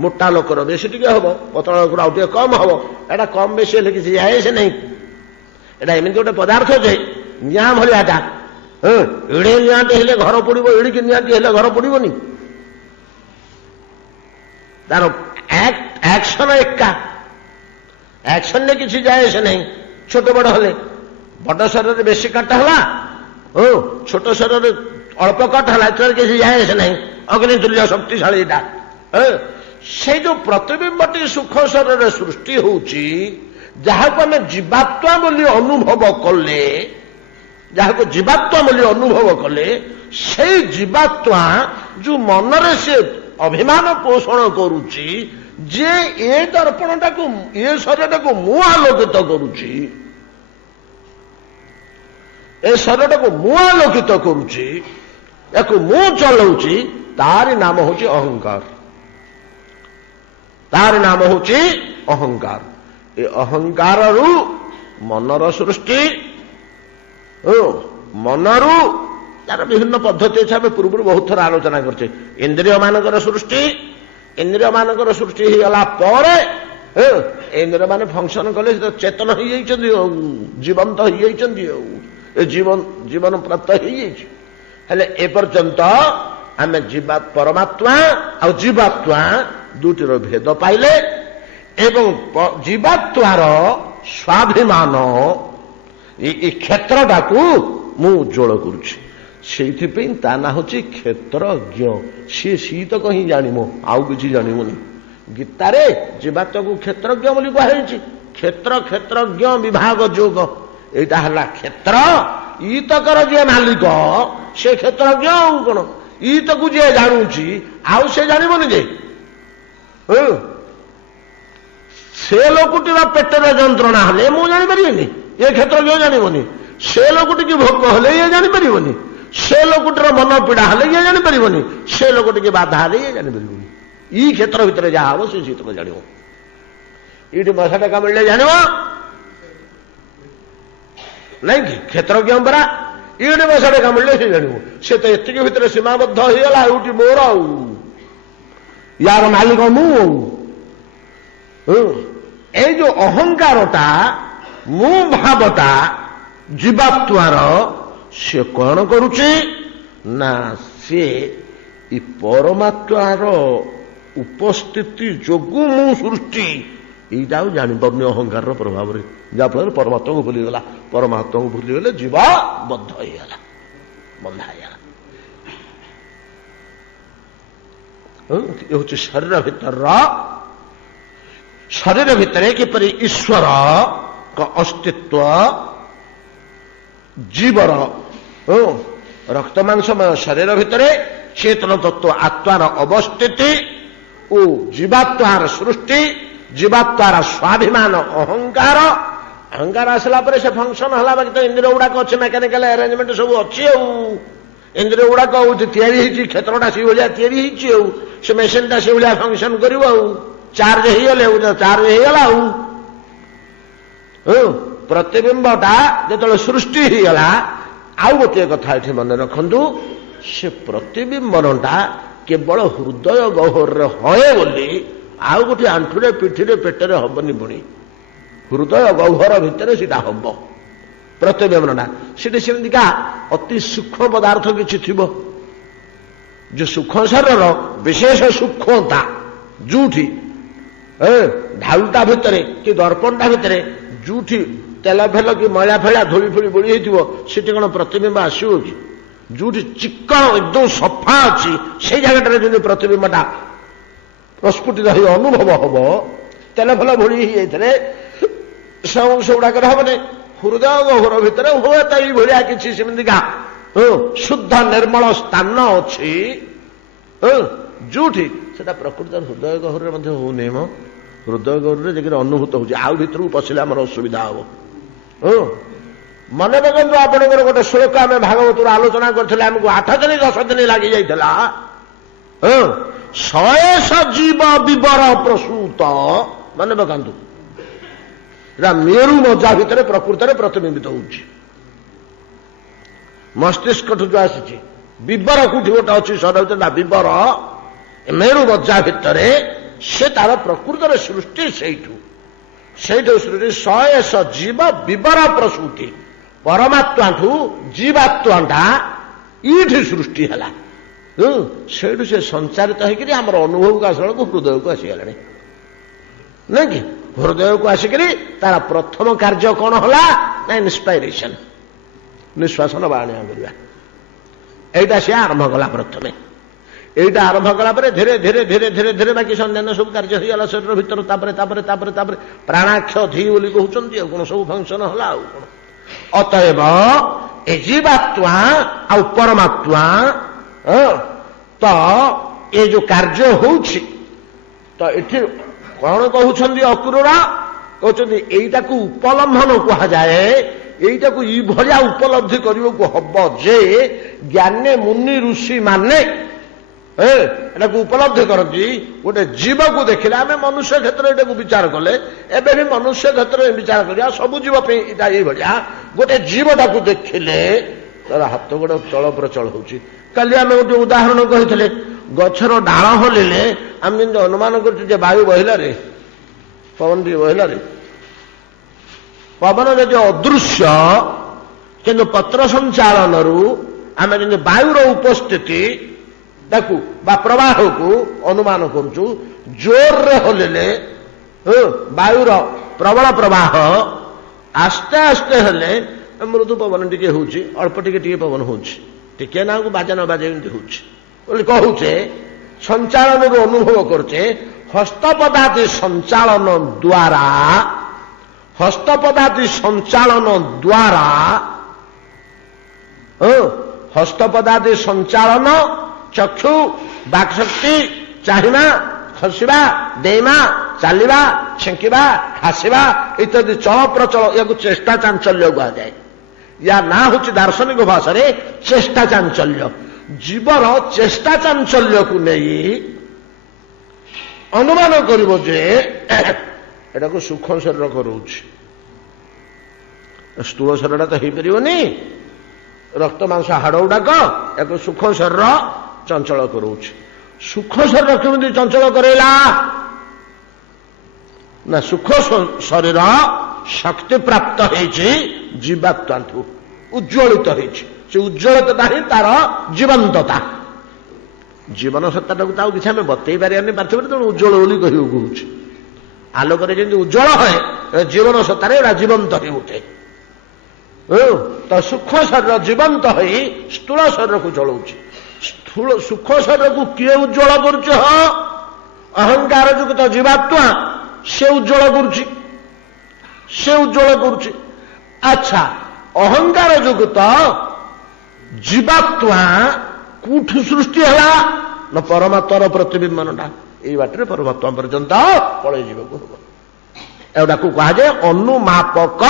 ମୋଟା ଲୋକର ବେଶୀ ଟିକେ ହବ, ପତଳା ଲୋକର ଆଉ ଟିକେ କମ ହବ। ଏଟା କମ ବେଶୀ ହେଲେ କିଛି ଯାଏ ସେ ନାହିଁ। ଏଟା ଏମିତି ଗୋଟେ ପଦାର୍ଥ ଯେ ନିଆଁ ଭଳିଆଟା, ଏଡେ ନିଆଁଟି ହେଲେ ଘର ପଡିବ, ଏଡ଼ିକି ନିଆଁଟି ହେଲେ ଘର ପଡିବନି। ତାର ଆକ୍ସନ ଏକା, ଆକ୍ସନରେ କିଛି ଯାଏ ସେ ନାହିଁ। ଛୋଟ ବଡ ହେଲେ, ବଡ ଶରୀରରେ ବେଶୀ କାଟ ହେଲା, ଛୋଟ ଶରୀରରେ ଅଳ୍ପ କାଟ ହେଲା, ଏଥିରେ କିଛି ଯାଏ ସେ ନାହିଁ। ଅଗ୍ନି ତୁଲ୍ୟ ଶକ୍ତିଶାଳୀ ଏଇଟା। ସେଇ ଯୋଉ ପ୍ରତିବିମ୍ବଟି ସୁଖ ଶରୀରରେ ସୃଷ୍ଟି ହଉଛି, ଯାହାକୁ ଆମେ ଜୀବାତ୍ମା ବୋଲି ଅନୁଭବ କଲେ, ଯାହାକୁ ଜୀବାତ୍ମା ବୋଲି ଅନୁଭବ କଲେ, ସେଇ ଜୀବାତ୍ମା ଯୋଉ ମନରେ ସେ ଅଭିମାନ ପୋଷଣ କରୁଛି ଯେ ଏ ଦର୍ପଣଟାକୁ, ଏ ଶରୀରଟାକୁ ମୁଁ ଆଲୋକିତ କରୁଛି, ଏ ଶରୀରଟାକୁ ମୁଁ ଆଲୋକିତ କରୁଛି, ୟାକୁ ମୁଁ ଚଲଉଛି, ତାରି ନାମ ହଉଛି ଅହଙ୍କାର। ତାରି ନାମ ହଉଛି ଅହଙ୍କାର। ଏ ଅହଙ୍କାରରୁ ମନର ସୃଷ୍ଟି, ମନରୁ ତାର ବିଭିନ୍ନ ପଦ୍ଧତି ଅଛି। ଆମେ ପୂର୍ବରୁ ବହୁତ ଥର ଆଲୋଚନା କରିଛେ। ଇନ୍ଦ୍ରିୟ ମାନଙ୍କର ସୃଷ୍ଟି, ଇନ୍ଦ୍ରିୟ ମାନଙ୍କର ସୃଷ୍ଟି ହେଇଗଲା ପରେ ଇନ୍ଦ୍ରିୟ ମାନେ ଫଙ୍କସନ କଲେ ଚେତନ ହେଇଯାଇଛନ୍ତି, ଜୀବନ୍ତ ହେଇଯାଇଛନ୍ତି, ଏ ଜୀବନ ପ୍ରାପ୍ତ ହେଇଯାଇଛି। ହେଲେ ଏପର୍ଯ୍ୟନ୍ତ ଆମେ ପରମାତ୍ମା ଆଉ ଜୀବାତ୍ମା ଦୁଇଟିର ଭେଦ ପାଇଲେ, ଏବଂ ଜୀବାତ୍ମାର ସ୍ୱାଭିମାନ ଏ କ୍ଷେତ୍ରଟାକୁ ମୁଁ ଉଜ୍ଜ୍ୱଳ କରୁଛି। ସେଇଥିପାଇଁ ତା ନାଁ ହଉଛି କ୍ଷେତ୍ରଜ୍ଞ। ସିଏ ଶୀତକ ହିଁ ଜାଣିବ, ଆଉ କିଛି ଜାଣିବନି। ଗୀତାରେ ଜୀବାତ୍ମାକୁ କ୍ଷେତ୍ରଜ୍ଞ ବୋଲି କୁହାଯାଇଛି। କ୍ଷେତ୍ରଜ୍ଞ ବିଭାଗ ଯୋଗ, ଏଇଟା ହେଲା କ୍ଷେତ୍ର। ଇତକର ଯିଏ ମାଲିକ ସେ କ୍ଷେତ୍ରଜ୍ଞ। ଆଉ କଣ, ଇତକୁ ଯିଏ ଜାଣୁଛି ଆଉ ସେ ଜାଣିବନି ଯେ। ସେ ଲୋକଟିର ପେଟରେ ଯନ୍ତ୍ରଣା ହେଲେ ମୁଁ ଜାଣିପାରିବିନି, ଏ କ୍ଷେତ୍ରଜ୍ଞ ଜାଣିବନି। ସେ ଲୋକଟିକି ଭୋକ ହେଲେ ଇଏ ଜାଣିପାରିବନି। ସେ ଲୋକଟିର ମନ ପୀଡା ହେଲେ ଇଏ ଜାଣିପାରିବନି। ସେ ଲୋକଟିକି ବାଧା ହେଲେ ଇଏ ଜାଣିପାରିବନି। ଇ କ୍ଷେତ୍ର ଭିତରେ ଯାହା ହବ ସେ ଶୀତକ ଜାଣିବ। ଏଇଠି ମଶା ଟେକା ମିଳିଲେ ଜାଣିବ ନାଇଁ କି? କ୍ଷେତ୍ରଜ୍ଞ ପରା। ଇଡେ ବସାଟେ କାମୁଡ଼ିଲେ ସେ ଜାଣିବ। ସେ ତ ଏତିକି ଭିତରେ ସୀମାବଦ୍ଧ ହେଇଗଲା, ଏଉଠି ମୋର ଆଉ ୟାର ମାଲିକ ମୁଁ ଆଉ। ଏଇ ଯୋଉ ଅହଙ୍କାରଟା, ମୁଁ ଭାବଟା ଜୀବାତ୍ମାର, ସେ କଣ କରୁଛି ନା ସିଏ ଇ ପରମାତ୍ମାର ଉପସ୍ଥିତି ଯୋଗୁଁ ମୁଁ ସୃଷ୍ଟି, ଏଇଟା ଆଉ ଜାଣିପାରୁନି ଅହଙ୍କାରର ପ୍ରଭାବରେ, ଯାହାଫଳରେ ପରମାତ୍ମାକୁ ଭୁଲିଗଲା। ପରମାତ୍ମାକୁ ଭୁଲିଗଲେ ଜୀବ ବଦ୍ଧ ହେଇଗଲା, ବନ୍ଧା ହେଇଗଲା। ଏ ହଉଛି ଶରୀର ଭିତରର, ଶରୀର ଭିତରେ କିପରି ଈଶ୍ୱରଙ୍କ ଅସ୍ତିତ୍ୱ, ଜୀବର ରକ୍ତ ମାଂସମୟ ଶରୀର ଭିତରେ ଚେତନ ତତ୍ତ୍ୱ ଆତ୍ମାର ଅବସ୍ଥିତି ଓ ଜୀବାତ୍ମାର ସୃଷ୍ଟି, ଜୀବାତ୍ମାର ସ୍ୱାଭିମାନ ଅହଙ୍କାର। ଅହଙ୍କାର ଆସିଲା ପରେ ସେ ଫଙ୍କସନ ହେଲା, ବାକି ତ ଇନ୍ଦ୍ରିୟ ଗୁଡାକ ଅଛି, ମେକାନିକାଲ ଆରେଞ୍ଜମେଣ୍ଟ ସବୁ ଅଛି ଆଉ। ଇନ୍ଦ୍ରିୟ ଗୁଡାକ ତିଆରି ହେଇଛି, କ୍ଷେତ୍ରଟା ସେଇଭଳିଆ ତିଆରି ହେଇଛି ଆଉ, ସେ ମେସିନଟା ସେଇଭଳିଆ ଫଙ୍କସନ କରିବ ଆଉ। ଚାର୍ଜ ହେଇଗଲେ ଚାର୍ଜ ହେଇଗଲା ଆଉ। ପ୍ରତିବିମ୍ବଟା ଯେତେବେଳେ ସୃଷ୍ଟି ହେଇଗଲା, ଆଉ ଗୋଟିଏ କଥା ଏଠି ମନେ ରଖନ୍ତୁ, ସେ ପ୍ରତିବିମ୍ବନଟା କେବଳ ହୃଦୟ ଗହ୍ୱରରେ ହଏ ବୋଲି ଆଉ ଗୋଟିଏ ଆଣ୍ଠୁରେ ପିଠିରେ ପେଟରେ ହବନି। ପୁଣି ହୃଦୟ ଗହ୍ୱର ଭିତରେ ସେଟା ହବ ପ୍ରତିବିମ୍ବନଟା। ସେଠି ସେମିତିକା ଅତି ସୂକ୍ଷ୍ମ ପଦାର୍ଥ କିଛି ଥିବ, ଯୋଉ ସୂକ୍ଷ୍ମ ଶରୀରର ବିଶେଷ ସୂକ୍ଷ୍ମତା, ଯୋଉଠି ଢାଲୁଟା ଭିତରେ କି ଦର୍ପଣଟା ଭିତରେ ଯୋଉଠି ତେଲ ଫେଲ କି ମଇଳା ଫେଳା ଧୂଳି ଫୁଳି ବୋଳି ହେଇଥିବ, ସେଠି କଣ ପ୍ରତିବିମ୍ବ ଆସିବ କି? ଯୋଉଠି ଚିକ୍କଣ ଏକଦମ ସଫା ଅଛି, ସେଇ ଜାଗାଟାରେ ଯଦି ପ୍ରତିବିମ୍ବଟା ପ୍ରସ୍ଫୁଟିତ ହେଇ ଅନୁଭବ ହବ, ତେଲ ଫେଲ ଭୋଳି ହେଇଯାଇଥିଲେ ସେ ଅଂଶ ଗୁଡାକରେ ହବନି। ହୃଦୟ ଗହ୍ୱର ଭିତରେ ହୁଏତ ଏଇଭଳିଆ କିଛି ସେମିତିକା ଶୁଦ୍ଧ ନିର୍ମଳ ସ୍ଥାନ ଅଛି, ଯୋଉଠି ସେଟା ପ୍ରକୃତରେ ହୃଦୟ ଗହ୍ୱରରେ ମଧ୍ୟ ହଉନି। ମ ହୃଦୟ ଗହ୍ୱରରେ ଯାଇକି ଅନୁଭୂତ ହଉଛି, ଆଉ ଭିତରକୁ ପଶିଲେ ଆମର ଅସୁବିଧା ହବ। ମନେ ରଖନ୍ତୁ, ଆପଣଙ୍କର ଗୋଟେ ଶ୍ଲୋକ ଆମେ ଭାଗବତରୁ ଆଲୋଚନା କରିଥିଲେ, ଆମକୁ 8 ଦିନ 10 ଦିନ ଲାଗି ଯାଇଥିଲା। 100 ଜୀବ ବିବର ପ୍ରସୂତ, ମନେ ପକାନ୍ତୁ, ଏଟା ମେରୁ ମଜ୍ଜା ଭିତରେ ପ୍ରକୃତରେ ପ୍ରତିବିମ୍ବିତ ହଉଛି। ମସ୍ତିଷ୍କଠୁ ଯୋଉ ଆସିଛି, ବିବର କୋଉଠି ଗୋଟେ ଅଛି ଶରୀର ଭିତରେ, ବିବର ମେରୁ ମଜ୍ଜା ଭିତରେ, ସେ ତାର ପ୍ରକୃତରେ ସୃଷ୍ଟି ସେଇଠୁ ସୃଷ୍ଟି। 100 ଜୀବ ବିବର ପ୍ରସୂତି, ପରମାତ୍ମାଠୁ ଜୀବାତ୍ମାଟା ଏଇଠି ସୃଷ୍ଟି ହେଲା। ସେଇଠୁ ସେ ସଞ୍ଚାରିତ ହେଇକିରି ଆମର ଅନୁଭବକୁ ଆସିଲା ବେଳକୁ ହୃଦୟକୁ ଆସିଗଲାଣି, ନାଇଁ କି? ହୃଦୟକୁ ଆସିକିରି ତାର ପ୍ରଥମ କାର୍ଯ୍ୟ କଣ ହେଲା ନା ଇନ୍ସପାଇରେସନ, ନିଶ୍ୱାସ ନବା ଆଣିବା କରିବା। ଏଇଟା ସେ ଆରମ୍ଭ କଲା ପ୍ରଥମେ। এইটা আরম্ভ কলা পরে ধীরে ধীরে ধীরে ধীরে ধীরে বাকি অন্যান্য সব কার্য হয়ে গেল শরীর ভিতর। তাপরে তাপরে তাপরে তাপরে প্রাণাক্ষ ধি বলি কହୁଛନ୍ତି ଆଉ কোন সব ফাংশন হলা ଆଉ কোন। অতএব এই জীবাত্মা ଆଉ পরমাত্মা তো এই যে কার্য হଉଛି তো এটি কোন কହୁଛନ୍ତି অক্রূর কହୁଛନ୍ତି এইটাକୁ উপলম্ভন কুହାଯାଏ। এইটাକୁ এইভଳିଆ ଉପଲବ୍ଧି କରିବାକୁ ହବ ଯେ ଜ୍ଞାନେ ମୁନି ଋଷି ମାନେ ଏଟାକୁ ଉପଲବ୍ଧି କରନ୍ତି। ଗୋଟେ ଜୀବକୁ ଦେଖିଲେ ଆମେ ମନୁଷ୍ୟ କ୍ଷେତ୍ରରେ ଏଟାକୁ ବିଚାର କଲେ ଏବେ ବି ମନୁଷ୍ୟ କ୍ଷେତ୍ରରେ ବିଚାର କରିବା ସବୁ ଜୀବ ପାଇଁ ଏଇଟା ଏଇଭଳିଆ। ଗୋଟେ ଜୀବଟାକୁ ଦେଖିଲେ ତାର ହାତ ଗୋଡ ଚଳ ପ୍ରଚଳ ହଉଛି। କାଲି ଆମେ ଗୋଟେ ଉଦାହରଣ କହିଥିଲେ ଗଛର ଡାଳ ହଲିଲେ ଆମେ ଯେମିତି ଅନୁମାନ କରୁଛୁ ଯେ ବାୟୁ ବହିଲାରେ ପବନ ଟିକେ ବହିଲାରେ ପବନ ଯଦି ଅଦୃଶ୍ୟ କିନ୍ତୁ ପତ୍ର ସଞ୍ଚାଳନରୁ ଆମେ ଯେମିତି ବାୟୁର ଉପସ୍ଥିତି ତାକୁ ବା ପ୍ରବାହକୁ ଅନୁମାନ କରୁଛୁ। ଜୋରରେ ହଲିଲେ ବାୟୁର ପ୍ରବଳ ପ୍ରବାହ ଆସ୍ତେ ଆସ୍ତେ ହେଲେ ମୃଦୁ ପବନ ଟିକେ ହଉଛି, ଅଳ୍ପ ଟିକେ ଟିକେ ପବନ ହଉଛି, ଟିକେ ନାକୁ ବାଜା ନ ବାଜେ ଏମିତି ହଉଛି ବୋଲି କହୁଛେ। ସଞ୍ଚାଳନରୁ ଅନୁଭବ କରୁଛେ। ହସ୍ତପଦାତି ସଞ୍ଚାଳନ ଦ୍ୱାରା ହସ୍ତପଦାତି ସଞ୍ଚାଳନ ଦ୍ୱାରା ହସ୍ତପଦାତି ସଞ୍ଚାଳନ ଚକ୍ଷୁ ବାକ୍ଶକ୍ତି ଚାହିଁବା ଖସିବା ଡେଇଁବା ଚାଲିବା ଛିଙ୍କିବା ଖାସିବା ଇତ୍ୟାଦି ଚଳ ପ୍ରଚଳ ୟାକୁ ଚେଷ୍ଟା ଚାଞ୍ଚଲ୍ୟ କୁହାଯାଏ। ୟା ନାଁ ହେଉଛି ଦାର୍ଶନିକ ଭାଷାରେ ଚେଷ୍ଟା ଚାଞ୍ଚଲ୍ୟ। ଜୀବର ଚେଷ୍ଟା ଚାଞ୍ଚଲ୍ୟକୁ ନେଇ ଅନୁମାନ କରିବ ଯେ ଏଟାକୁ ସୂକ୍ଷ୍ମ ଶରୀର କରଉଛି, ସ୍ଥୂଳ ଶରୀରଟା ତ ହେଇପାରିବନି। ରକ୍ତ ମାଂସ ହାଡ଼ ଗୁଡାକ ୟାକୁ ସୂକ୍ଷ୍ମ ଶରୀର ଚଞ୍ଚଳ କରଉଛି। ସୂକ୍ଷ୍ମ ଶରୀର କେମିତି ଚଞ୍ଚଳ କରେଇଲା ନା ସୂକ୍ଷ୍ମ ଶରୀର ଶକ୍ତି ପ୍ରାପ୍ତ ହେଇଛି ଜୀବାତ୍ମାଠୁ, ଉଜ୍ଜ୍ୱଳିତ ହେଇଛି। ସେ ଉଜ୍ଜ୍ୱଳିତତା ହିଁ ତାର ଜୀବନ୍ତତା। ଜୀବନ ସତ୍ତାଟାକୁ ତ ଆଉ କିଛି ଆମେ ବତେଇ ପାରିବାନି ପାର୍ଥିବରେ, ତେଣୁ ଉଜ୍ଜ୍ୱଳ ବୋଲି କହିବାକୁ ହଉଛି। ଆଲୋକରେ ଯେମିତି ଉଜ୍ଜ୍ୱଳ ହୁଏ, ଜୀବନ ସତ୍ତାରେ ଏଟା ଜୀବନ୍ତ ହେଇ ଉଠେ। ତ ସୂକ୍ଷ୍ମ ଶରୀର ଜୀବନ୍ତ ହେଇ ସ୍ଥୂଳ ଶରୀରକୁ ଜଳଉଛି। ସୂକ୍ଷ୍ମ ଶରୀରକୁ କିଏ ଉଜ୍ଜ୍ୱଳ କରୁଛି? ହଁ, ଅହଙ୍କାର ଯୁକ୍ତ ଜୀବାତ୍ମା ସେ ଉଜ୍ଜ୍ୱଳ କରୁଛି, ସେ ଉଜ୍ଜ୍ୱଳ କରୁଛି। ଆଚ୍ଛା, ଅହଙ୍କାର ଯୁକ୍ତ ଜୀବାତ୍ମା କୋଉଠୁ ସୃଷ୍ଟି ହେଲା ନା ପରମାତ୍ମାର ପ୍ରତିବିମ୍ବନଟା ଏଇ ବାଟରେ ପରମାତ୍ମା ପର୍ଯ୍ୟନ୍ତ ପଳେଇ ଯିବାକୁ ହବ। ଏଗୁଡାକୁ କୁହାଯାଏ ଅନୁମାପକ।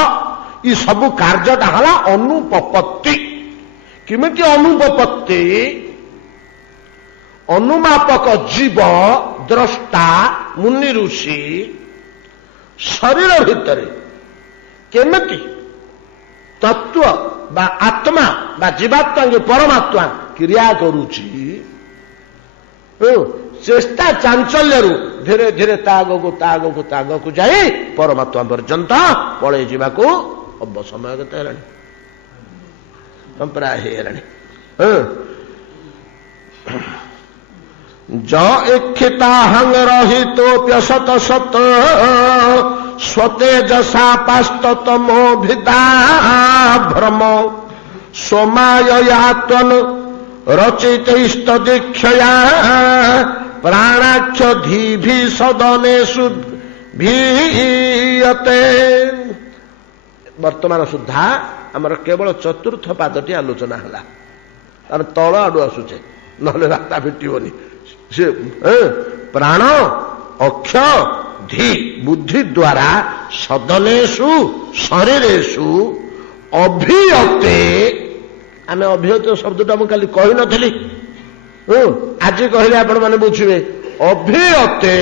ଇ ସବୁ କାର୍ଯ୍ୟଟା ହେଲା ଅନୁପପତ୍ତି। କେମିତି ଅନୁପପତ୍ତି? ଅନୁମାପକ ଜୀବ ଦ୍ରଷ୍ଟା ମୁନି ଋଷି ଶରୀର ଭିତରେ କେମିତି ତତ୍ଵ ବା ଆତ୍ମା ବା ଜୀବାତ୍ମା ପରମାତ୍ମା କ୍ରିୟା କରୁଛି, ଚେଷ୍ଟା ଚାଞ୍ଚଲ୍ୟରୁ ଧୀରେ ଧୀରେ ତା ଆଗକୁ ଯାଇ ପରମାତ୍ମା ପର୍ଯ୍ୟନ୍ତ ପଳେଇ ଯିବାକୁ ହବ। ସମୟ କେତେ ହେଲାଣି? ପ୍ରାୟ ହେଇଗଲାଣି। ज इक्षिताहं रहितोऽप्यसत सत स्वतेजसा पास्ततमोभिदा भ्रम सोमाययात्वन रचितैस्तदीक्षया प्राणाख्य धीभि सदनेषु भीयते। वर्तमान सुधा आमर केवल चतुर्थ पादटी आलोचना है, तार तल आडू आसुचे, नहले रास्ता फिटिबनी। से प्राण अक्ष धी बुद्धि द्वारा सदनेषु शरीरेषु अभियते। आम अभियत शब्दटा मुझे काली कही नथली, आज कहले आपण माने बुझिबे। अभियते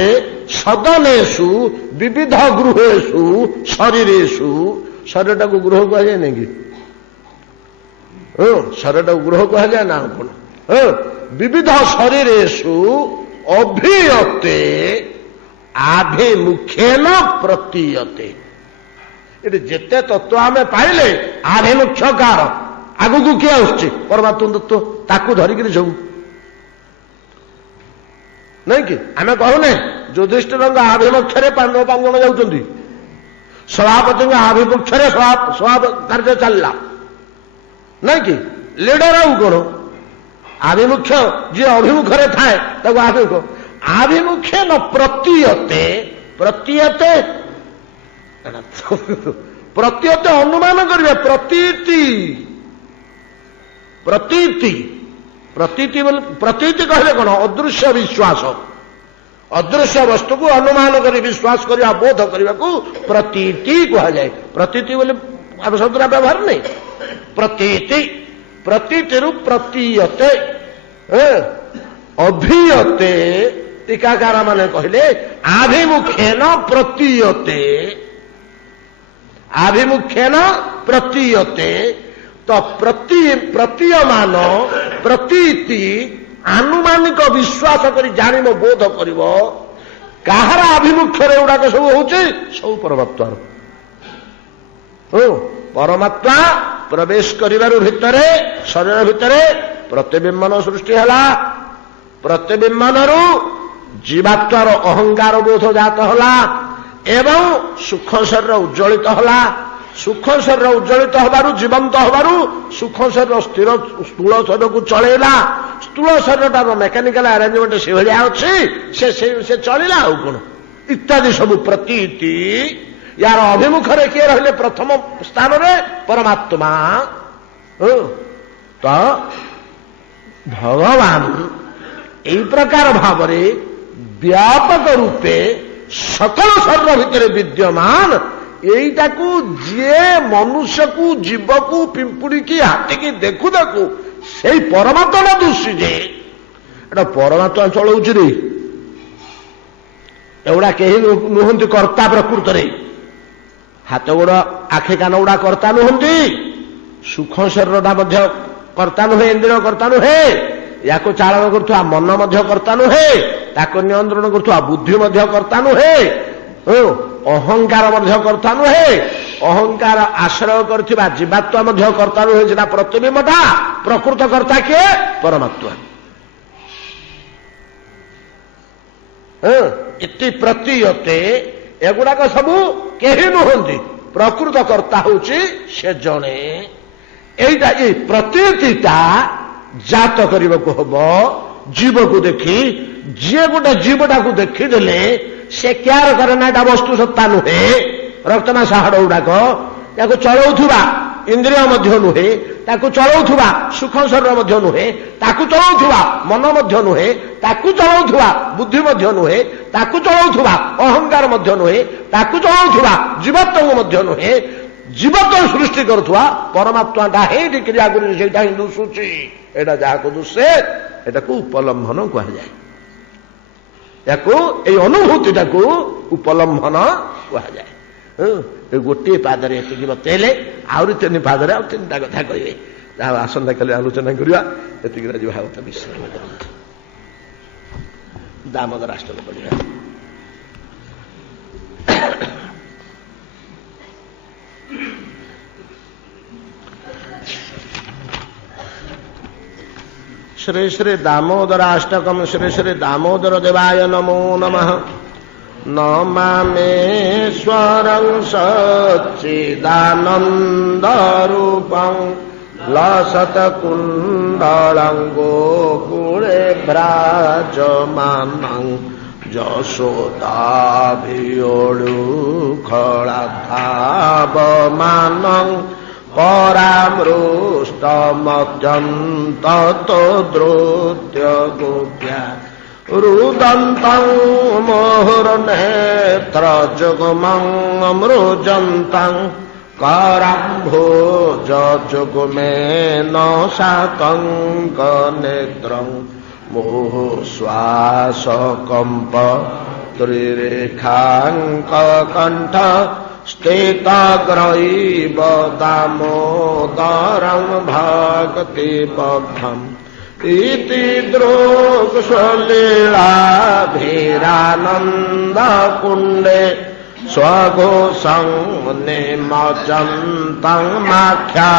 सदनेषु विविध गृहेषु शरीरेषु। शरीरटा को गृह कह जाए नहीं कि? शरीरटा को गृह कह जाए ना कौन? विविध शरीरेषु अभियते आभिमुख्येन प्रतीयते। ये जेते तत्व आम पाइले आभिमुख्य कार आगु किए आसुची परमात्मा तत्व ताकू धरिक सब नहीं कि? आम कहूने युधिष्ठिर आभिमुख्य पांडव 5 जण जाउछन्ती, सभापति आभिमुख्य सभा कार्य चलला नहीं कि? लीडर आउ कौन? आभिमुख्य जी अभिमुखरे थाए ताको आभिमुख्य न प्रतीयते। प्रतीयते प्रतीयते अनुमान करिवे। प्रतीति प्रतीति प्रतीति प्रतीति कहले कौन? अदृश्य विश्वास। अदृश्य वस्तु को अनुमान कर विश्वास करने बोध करने को प्रतीति कहा जाए। प्रतीति बोले आम शब्द व्यवहार नहीं। प्रतीति प्रतीतिरु प्रतीयते अभियते। टीकाकार माने कहले आभिमुख्येन प्रतीयते। आभिमुख्येन प्रतीयते। तो प्रतीयमान प्रतीति आनुमानिक विश्वास करी जानिब बोध करिब। काहार आभिमुख्य गुड़ाक सब होचे? सब परमात्मा। परमात्मा प्रवेश करिबारु भितरे शरीर भितरे प्रतिबिंबन सृष्टि हला। प्रतिबिंबनरु जीवात्मार अहंकार बोध जात हला एवं सूक्ष्म शरीर उज्ज्वलित हला। सूक्ष्म शरीर उज्ज्वलित हबारु जीवंत हबारु सूक्ष्म शरीर स्थिर स्थूल शरीर को चलेला। स्थूल शरीर मेकानिकल अरेंजमेंट से भाया अच्छी से चलला आउ कौन इत्यादि सब प्रतीति। यार अभिमुखरे किए रहिले प्रथम स्थान रे परमात्मा। तो भगवान एई प्रकार भावरे व्यापक रूपे सकल शरीर भितर विद्यमान। एईटा को जे मनुष्य को जीव को पिंपुड़ी की हाथी की देखु देखु से परमात्मा दृष्टि जे एटा परमात्मा चलाउछि रे। एवडा केही नुहंती कर्ता प्रकृत रे। हाथ गोड़ आखि कान गुड़ा कर्ता नुहंती। सूक्ष्म शरीरटा मध्य कर्ता नुहे, इंद्रिय कर्ता नुहे, या चालन करुवा मन कर्ता नुहे, ताको नियंत्रण करुवा बुद्धि कर्ता नुहे, अहंकार कर्ता नुहे, अहंकार आश्रय करथिबा जीवात्मा कर्ता नुहे, सेटा प्रतिबिंबटा। प्रकृत कर्ता किए? परमात्मा। इति प्रतीयते, एगुड़ाक सबू केही नुहंती, प्रकृत कर्ता होची से जणे। एइटा ए प्रतीयतिटा जात करबाकू हबो जीव को देखि। जे गोटे जीवटा को देखिदेले से क्यार करे ना, एटा वस्तु सत्ता नुहे, रक्तना साहाड़ गुड़ाक ताको चलाउथुबा इंद्रिय मध्य नुहे, ताको चलाउथुबा सुख शरीर मध्य नुहे, ताको चलाउथुबा मन मध्य नुहे, ताको चलाउथुबा बुद्धि मध्य नुहे, ताको चलाउथुबा अहंकार मध्य नुहे, ताको चलाउथुबा जीवात्मा मध्य नुहे। जीवात्मा सृष्टि करुवा परमात्माटा हे क्रिया करी सेटा ही दुसुची। एटा जाको दुसे एटाकू उपलम्भन कहुए, याकू ए अनुभूतिटाकू उपलम्भन कहुए। गोटे पादरे एतिकी बतेले, आहरी तीन पादरे आउ तीनटा कथा कहे, आसंता काली आलोचना करवा। एतिकी आज भागवत विश्राम करते, दामोदर अष्टक पढ़िया। श्री श्री दामोदराष्टकम। श्री श्री दामोदर देवाय नमो नमः। नमामेश्वरं सच्चिदानन्दरूपं लसत्कुण्डलं गोकुले विराजमानं यशोदाभियोळुखळधावमानं परामृष्टमत्यन्ततो द्रुत्य गोप्या रुदन्तं मुहुर्नेत्रजुग्मं मृजन्तं कराम्भोजजुग्मेन शातङ्कनेत्रं मुहुश्वासकम्प त्रिरेखाङ्ककण्ठ स्थितग्रैव दामोदरं भक्तिबद्धम् इति दृक्सलीलाभिरानन्दकुण्डे स्वघोषं निमज्जन्तं माख्यापयन्तं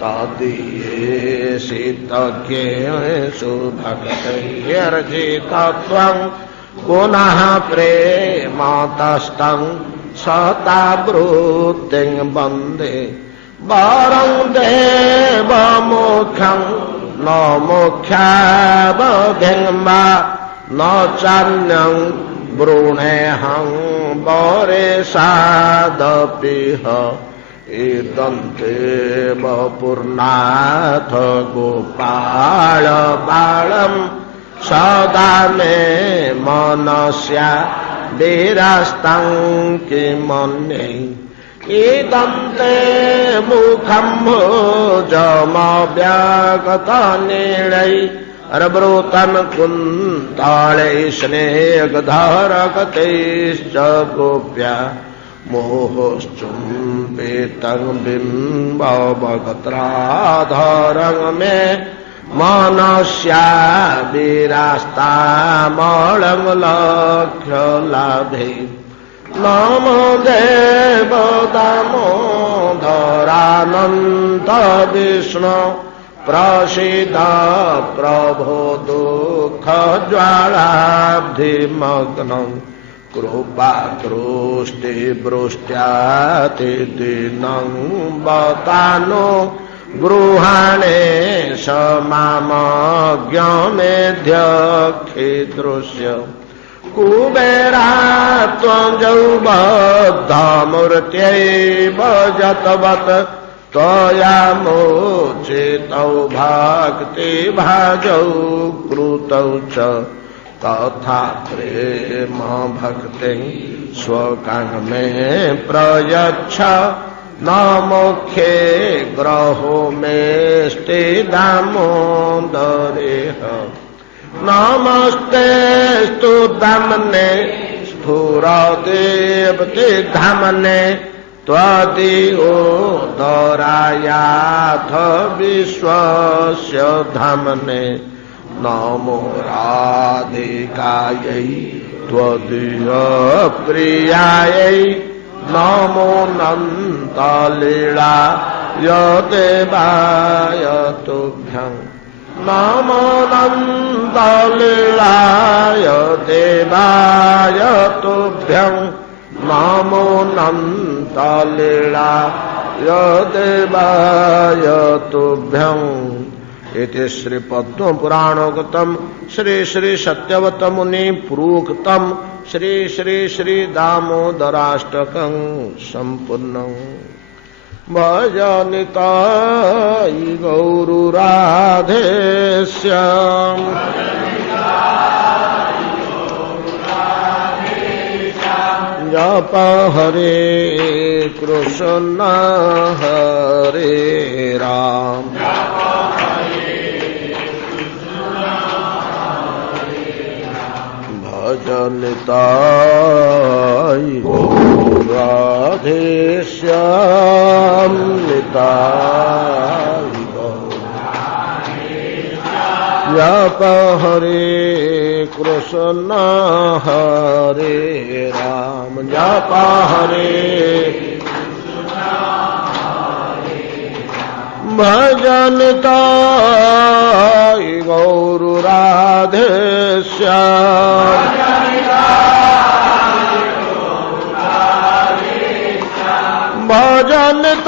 तदीयेषु भक्तैर्जितत्वं पुनः प्रेमतस्तं सतावृत्तिं वन्दे वरं देवमुख्यं न मुख्यावधिं वा न चान्यं वृणेऽहं वरेशादपिह इदन्तेव पूर्णाथ गोपाल बालं सदा मे मनस्या विरास्तं किमन्ये इदन्ते मुखं भोजमव्यागतनीलै रब्रूतं कुन्तलै स्नेहधरकतैश्च गोप्या मोहश्चुम्बितं बिम्बवक्त्राधरं मे मनस्या विरास्तामलं लक्ष्यलाभे नमो देव दामोदरानन्द विष्णु प्रसीद प्रभो दुःखज्वालाब्धिमग्नं कृपाकृष्टिवृष्ट्यातिदिनं बतानो गृहाणे समामज्ञमेध्यक्षिदृश्य कुबेरा त्वं बद्धमूर्त्यैव जतवत् त्वया मोचितौ भक्तिभाजौ कृतौ च तथा प्रेम भक्तिं स्वकामे प्रयच्छ न मोक्षे ग्रहो मेस्ति दामोदरेह नमस्ते स्तु धामने स्फुरदेवते धामने त्वदियोदरायाथ विश्वस्य धामने नमो राधिकायै त्वदीयप्रियायै नमो नन्दलीलाय देवाय तुभ्यं नमो नन्दलीलाय देवाय तुभ्यं नमो नन्दलीलाय देवाय तुभ्यं। इति श्री पद्म पुराणोक्तम श्री श्री सत्यवत मुनि प्रोक्तम श्री श्री श्री दामोदराष्टकं संपूर्णं। भजनिताय गौरुराधेश्याम जप हरे कृष्ण हरे राम भजनिताय गौराधेश्याम निताय जप हरे कृष्ण हरे राम जप हरे भजनिताय गौरुराधेश्याम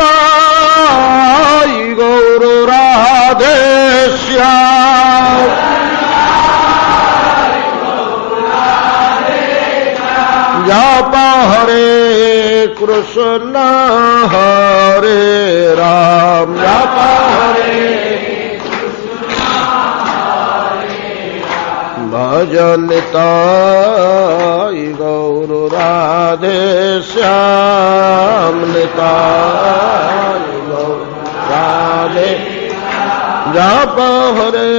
भजनिताय गौरुराधेश्याम जप हरे कृष्ण हरे राम जप हरे भजनिताय गौरुराधेश्याम निताय गौराधे जप हरे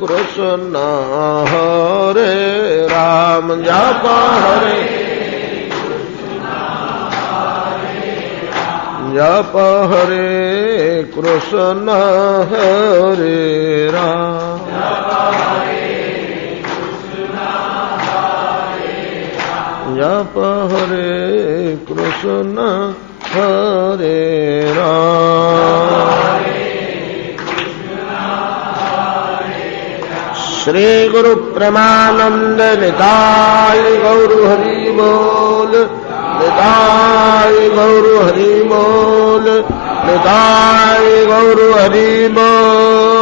कृष्ण हरे राम जप हरे जप हरे कृष्ण हरे राम जप हरे कृष्ण हरे राम। श्री गुरु प्रेमानंद निताय गौर हरि बोल निताय गौर हरि बोल निताय गौर हरि बोल।